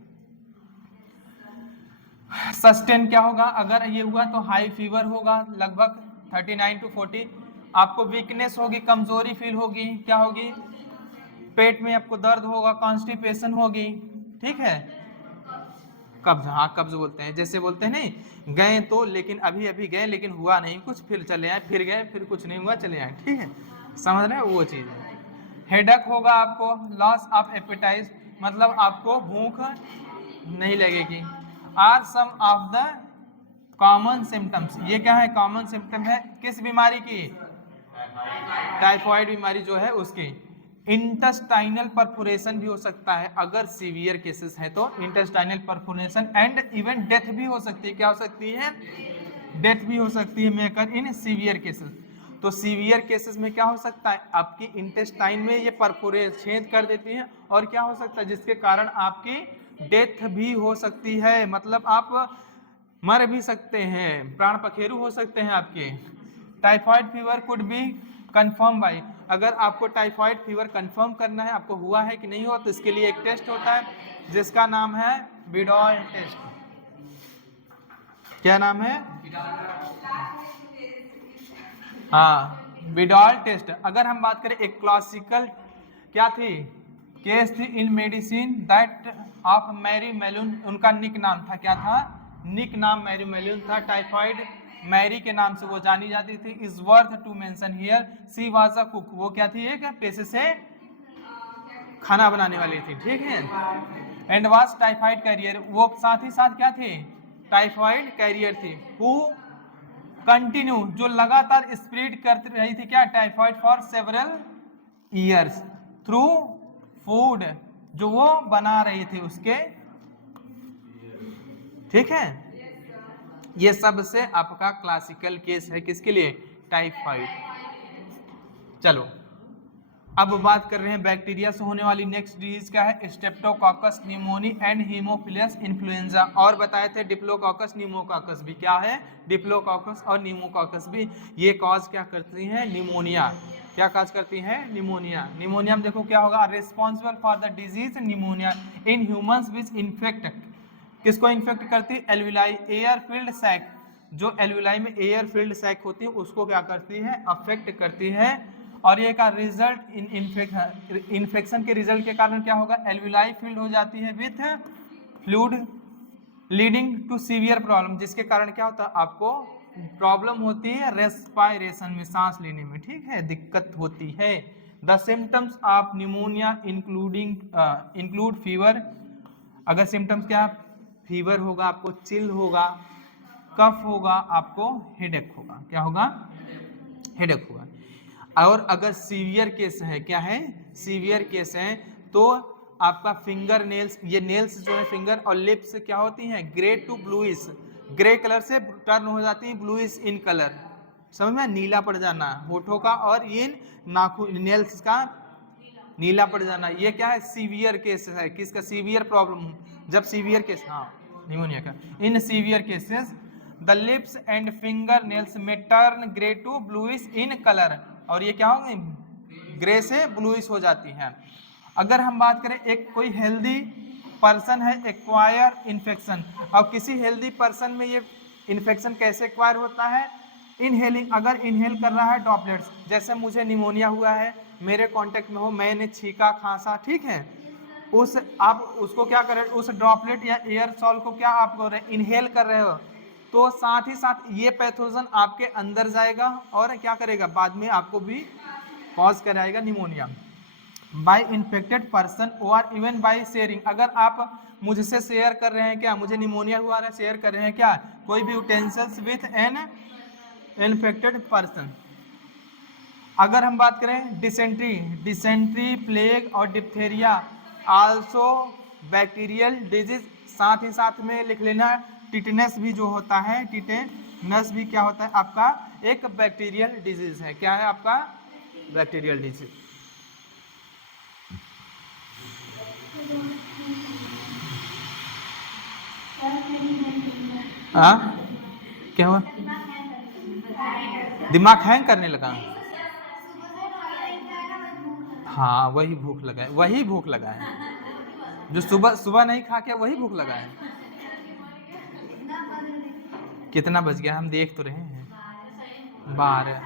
सस्टेन क्या होगा, अगर ये हुआ तो हाई फीवर होगा लगभग 39 to 40, आपको वीकनेस होगी, कमजोरी फील होगी, क्या होगी, पेट में आपको दर्द होगा, कॉन्स्टिपेशन होगी। ठीक है, कब्ज, हाँ कब्ज बोलते हैं, जैसे बोलते हैं नहीं, गए तो लेकिन अभी अभी गए लेकिन हुआ नहीं कुछ, फिर चले आए, फिर गए फिर कुछ नहीं हुआ, चले आए। ठीक है, समझ रहे हैं, वो चीज़ है। हेडेक होगा आपको, लॉस ऑफ एपेटाइट, मतलब आपको भूख नहीं लगेगी। Are some of the common symptoms, ये क्या है, कॉमन सिम्टम है किस बीमारी की, टाइफाइड बीमारी जो है उसकी। इंटेस्टाइनल परफोरेशन भी हो सकता है, अगर सीवियर केसेस है तो intestinal perforation, and even death भी हो सकती है, क्या हो सकती है, डेथ भी हो सकती है मेकर इन सीवियर केसेस। तो सीवियर केसेस में क्या हो सकता है, आपकी इंटेस्टाइन में ये परफोरेट छेद कर देती है, और क्या हो सकता है, जिसके कारण आपकी डेथ भी हो सकती है, मतलब आप मर भी सकते हैं, प्राण पखेरु हो सकते हैं आपके। Typhoid fever could be confirm by, अगर आपको टाइफाइड फीवर कंफर्म करना है, आपको हुआ है कि नहीं हुआ, तो इसके लिए एक टेस्ट होता है जिसका नाम है बिडॉल टेस्ट। क्या नाम है, हाँ बिडॉल टेस्ट। अगर हम बात करें एक क्लासिकल क्या थी, केस थी इन मेडिसिन दैट ऑफ मैरी मेलून, उनका निक नाम था, क्या था, निक नाम मैरी मेलून था, टाइफाइड मैरी के नाम से वो जानी जाती थी। Is worth to mention here she was a cook, वो क्या थी, एक पेशे से खाना बनाने वाली थी। ठीक है, एंड वाज टाइफाइड कैरियर, वो साथ ही साथ क्या थी, टाइफाइड कैरियर थी। हु कंटिन्यू, जो लगातार स्प्रेड करती रही थी क्या, typhoid for several years through food, जो वो बना रही थी उसके। ठीक है, ये सबसे आपका क्लासिकल केस है किसके लिए, टाइफाइड। चलो अब बात कर रहे हैं बैक्टीरिया से होने वाली नेक्स्ट डिजीज क्या है, Streptococcus pneumoniae and Haemophilus influenza. और बताए थे डिप्लोकोकस न्यूमोकोकस भी क्या है, डिप्लोकोकस और न्यूमोकोकस भी ये कॉज क्या करती हैं, निमोनिया। क्या कॉज करती हैं, निमोनिया। निमोनिया में देखो क्या होगा, responsible for the disease pneumonia in humans which infect, किसको इन्फेक्ट करती है, एल्विलाई एयर फिल्ड सैक, जो एल्विलाई में एयर फिल्ड सैक होती है उसको क्या करती है, अफेक्ट करती है। और ये का रिजल्ट इन इन्फेक्शन के रिजल्ट के कारण क्या होगा, एल्विलाई फिल्ड हो जाती है with fluid leading to severe problem, जिसके कारण क्या होता है, आपको प्रॉब्लम होती है रेस्पायरेशन में, सांस लेने में, ठीक है, दिक्कत होती है। The symptoms of pneumonia include fever, अगर सिम्टम्स क्या, फीवर होगा, आपको चिल होगा, कफ होगा, आपको हेडेक होगा, क्या होगा, हेडेक होगा। और अगर सीवियर केस है, क्या है, सीवियर केस है, तो आपका फिंगर नेल्स, ये नेल्स जो है फिंगर और लिप्स क्या होती हैं, grey to bluish, grey colour से टर्न हो जाती है ब्लूइश इन कलर, समझ में, नीला पड़ जाना होठों का, और इन नाखून नेल्स का नीला पड़ जाना, ये क्या है, सीवियर केस है, किसका, सीवियर प्रॉब्लम, जब सीवियर केस, हाँ निमोनिया का। In severe cases the lips and finger nails में turn grey to bluish in colour, और ये क्या होंगे, ग्रे से ब्लूइश हो जाती हैं। अगर हम बात करें एक कोई हेल्दी पर्सन है, एक्वायर इन्फेक्शन, और किसी हेल्दी पर्सन में ये इन्फेक्शन कैसे एक्वायर होता है, इनहेलिंग, अगर इनहेल कर रहा है ड्रॉपलेट्स, जैसे मुझे निमोनिया हुआ है, मेरे कांटेक्ट में हो, मैंने छींका खांसा, ठीक है, उस आप उसको क्या कर रहे हो, उस ड्रॉपलेट या एयर सॉल को क्या आप कर रहे हैं, इनहेल कर रहे हो, तो साथ ही साथ ये पैथोजन आपके अंदर जाएगा और क्या करेगा, बाद में आपको भी कॉज कराएगा निमोनिया। बाय इन्फेक्टेड पर्सन और इवन बाय शेयरिंग, अगर आप मुझसे शेयर कर रहे हैं, क्या मुझे निमोनिया हुआ है, शेयर कर रहे हैं क्या, कोई भी utensils with an infected person. अगर हम बात करें डिसेंट्री, प्लेग और डिप्थेरिया आल्सो बैक्टीरियल डिजीज, साथ ही साथ में लिख लेना टिटेनस भी जो होता है, टिटेनस भी क्या होता है आपका, एक बैक्टीरियल डिजीज है, क्या है आपका, बैक्टीरियल डिजीज। हाँ क्या हुआ, दिमाग हैंग करने लगा, हाँ वही भूख लगा है, वही भूख लगा है, जो सुबह सुबह नहीं खा के वही भूख लगा है। कितना बज गया, हम देख तो रहे हैं, 12।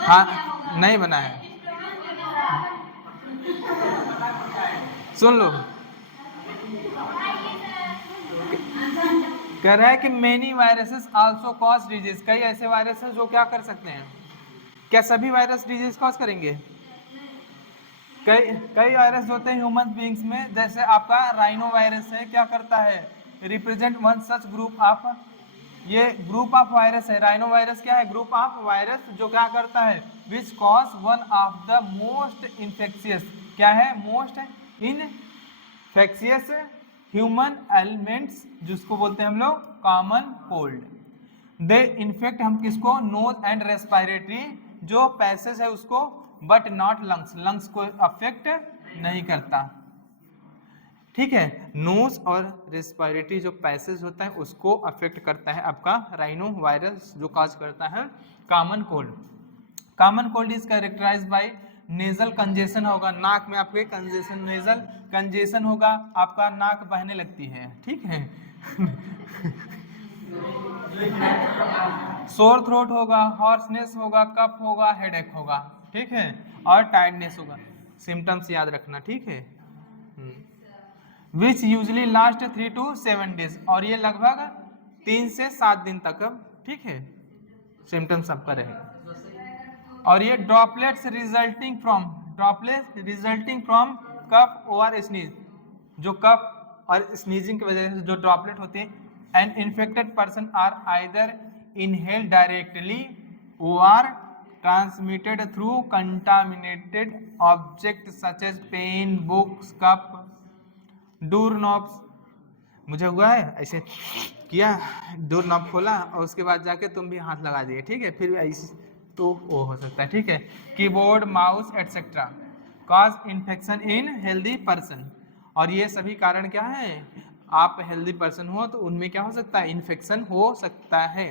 हाँ नहीं बना है, सुन लो, कह रहा है कि many viruses also cause disease, कई ऐसे वायरस हैं जो क्या कर सकते हैं, क्या सभी वायरस डिजीज कॉज करेंगे, कई वायरस होते हैं ह्यूमन बीइंग्स में, जैसे आपका राइनो वायरस है, क्या करता है, represent one such group of, ये ग्रुप ऑफ वायरस है, राइनो वायरस क्या है, ग्रुप ऑफ वायरस जो क्या करता है, which cause one of the most infectious, क्या है, मोस्ट इनफेक्शियस ह्यूमन एलिमेंट्स, जिसको बोलते हैं हम लोग कॉमन कोल्ड। दे इन्फेक्ट, हम किसको, नोज एंड रेस्पिरेटरी जो पैसेज है उसको, बट नॉट लंग्स, लंग्स को अफेक्ट नहीं करता, ठीक है, नोज और रेस्पिरेटरी जो पैसेज होता है उसको अफेक्ट करता है आपका राइनो वायरस, जो काज करता है common cold. Common cold is characterised by nasal congestion, होगा नाक में आपके कंजेशन, नेजल कंजेशन होगा, आपका नाक बहने लगती है, ठीक है सोर थ्रोट होगा, हॉर्सनेस होगा, कफ होगा, हेडेक होगा, ठीक है, और टायर्डनेस होगा, सिम्टम्स याद रखना, ठीक है। Which usually last 3 to 7 days, और ये लगभग 3 से 7 दिन तक, ठीक है, सिम्टम्स आपका रहेगा। और ये ड्रॉपलेट्स रिजल्टिंग फ्रॉम कफ और स्नीज, जो कफ और स्नीजिंग की वजह से जो ड्रॉपलेट होते हैं, an infected person are either inhale directly और transmitted through contaminated objects such as pen, books, cup, doorknobs, मुझे हुआ है, ऐसे किया, डोर नॉब खोला और उसके बाद जाके तुम भी हाथ लगा दिए, ठीक है, फिर ऐसे तो वो हो सकता है, ठीक है। Keyboard, mouse etcetera cause infection in healthy person, और ये सभी कारण क्या है, आप हेल्दी पर्सन हो तो उनमें क्या हो सकता है, इन्फेक्शन हो सकता है।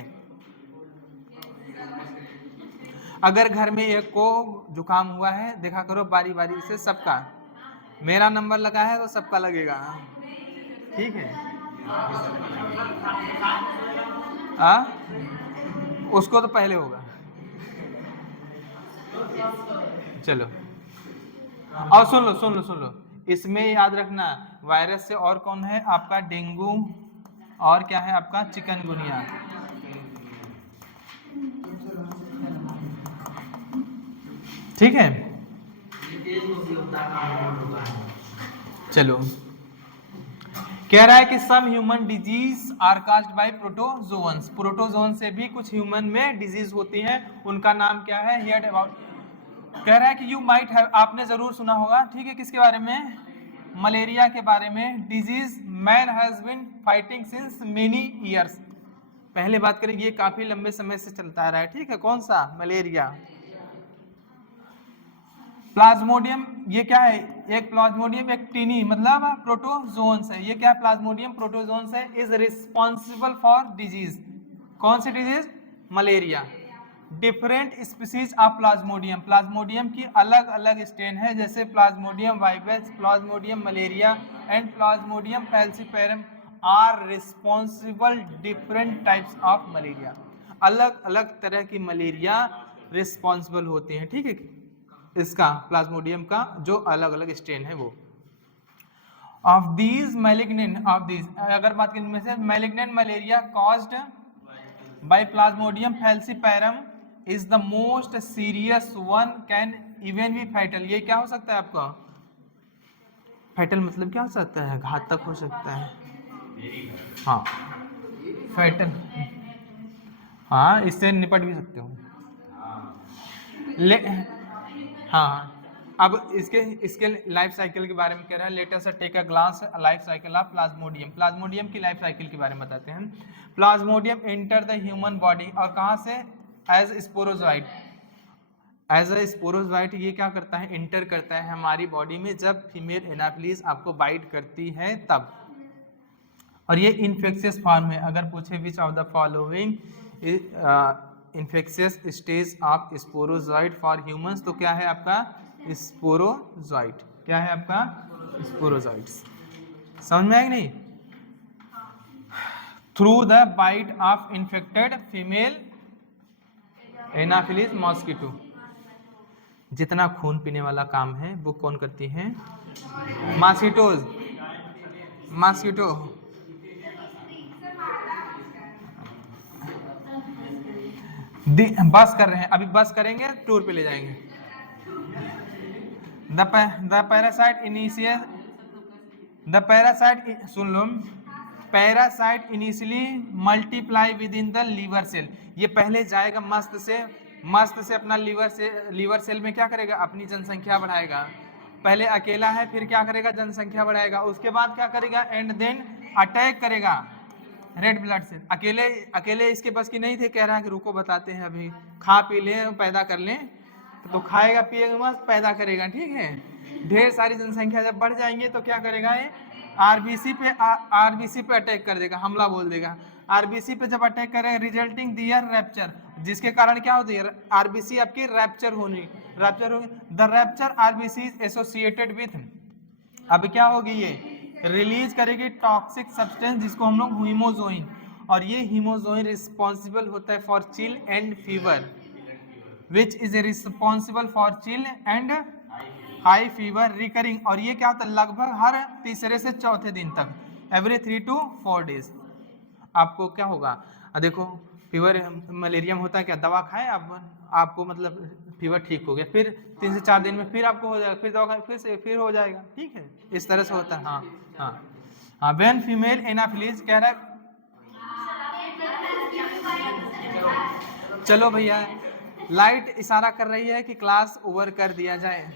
अगर घर में एक को जुकाम हुआ है, देखा करो बारी बारी से सबका, मेरा नंबर लगा है तो सबका लगेगा, ठीक है। उसको तो पहले होगा। चलो, और सुन लो, इसमें याद रखना वायरस से और कौन है आपका, डेंगू, और क्या है आपका चिकनगुनिया। ठीक है, चलो, कह रहा है कि some human disease are caused by protozoans, protozoan से भी कुछ ह्यूमन में डिजीज होती है, उनका नाम क्या है, हियर्ड अबाउट। कह रहा है कि यू माइट हैव, आपने जरूर सुना होगा, ठीक है, किसके बारे में, मलेरिया के बारे में, disease man has been fighting since many years. पहले बात करें, ये काफी लंबे समय से चलता आ रहा है, ठीक है, कौन सा, मलेरिया। प्लाज्मोडियम, ये क्या है, एक प्लाज्मोडियम एक टीनी, मतलब प्रोटोजोन्स है, ये क्या है, प्लाज्मोडियम प्रोटोजोन्स है, इज रिस्पॉन्सिबल फॉर डिजीज, कौन सी disease, malaria. Different species of Plasmodium, Plasmodium की अलग अलग स्ट्रेन है, जैसे Plasmodium vivax, Plasmodium malariae and Plasmodium falciparum are responsible different types of malaria, अलग अलग तरह की मलेरिया रिस्पॉन्सिबल होते हैं, ठीक है, इसका प्लाज्मोडियम का जो अलग अलग स्ट्रेन है वो। Of these malignant, of these अगर बात करें इनमें से, malignant malaria caused by Plasmodium falciparum is the most serious one, can even be fatal, ये क्या हो सकता है आपका, फैटल मतलब क्या हो सकता है, घातक हो सकता है, हाँ फैटल, हाँ इससे निपट भी सकते हो। हाँ, अब इसके लाइफ साइकिल के बारे में कह रहा है, let us take a glance life cycle of Plasmodium, Plasmodium की लाइफ साइकिल के बारे में बताते हैं। Plasmodium enter the human body, और कहाँ से, as sporozoite, as a sporozoite ये क्या करता है, एंटर करता है हमारी बॉडी में जब फीमेल एनाफिलीज आपको बाइट करती है तब, और ये इन्फेक्शियस फॉर्म है। अगर पूछे which of the following infectious stage of sporozoite for humans, तो क्या है आपका स्पोरोजोइट, क्या है आपका स्पोरोजोइट्स, समझ में आएगा नहीं, through the bite of infected female anopheles mosquito, जितना खून पीने वाला काम है वो कौन करती है, मॉस्किटोज, मॉस्किटो। बस कर रहे हैं, अभी बस करेंगे, टूर पे ले जाएंगे। The parasite initial, the parasite, सुन लो, parasite initially multiply within the liver cell, ये पहले जाएगा मस्त से अपना लीवर सेल में क्या करेगा, अपनी जनसंख्या बढ़ाएगा, पहले अकेला है फिर क्या करेगा, जनसंख्या बढ़ाएगा, उसके बाद क्या करेगा, एंड देन अटैक करेगा रेड ब्लड सेल। अकेले इसके बस की नहीं थे, कह रहा है कि रुको बताते हैं, अभी खा पी लें पैदा कर लें, तो खाएगा पिएगा मस्त पैदा करेगा, ठीक है, ढेर सारी जनसंख्या जब बढ़ जाएंगे तो क्या करेगा, ये आरबीसी पे अटैक कर देगा, हमला बोल देगा, आरबीसी पे जब अटैक करेगा रिजल्टिंग दियर रैप्चर, जिसके कारण क्या होती है, आरबीसी आपकी रैप्चर होगी, the rapture RBC is associated with, अब क्या होगी, ये रिलीज करेगी टॉक्सिक सब्सटेंस जिसको हम लोग हीमोजोइन, और ये हीमोजोइन रिस्पॉन्सिबल होता है for chill and fever, which is responsible for chill and high fever recurring, और ये क्या होता है, लगभग हर तीसरे से चौथे दिन तक, एवरी 3 to 4 days आपको क्या होगा, देखो फीवर मलेरिया में होता है क्या, दवा खाएं आपको मतलब फीवर ठीक हो गया, फिर 3 से 4 दिन में फिर आपको हो जाएगा, फिर दवा खाएं फिर हो जाएगा, ठीक है, इस तरह से होता है। हाँ, व्हेन फीमेल एनाफिलीज, कह रहा है, चलो भैया लाइट इशारा कर रही है कि क्लास ओवर कर दिया जाए।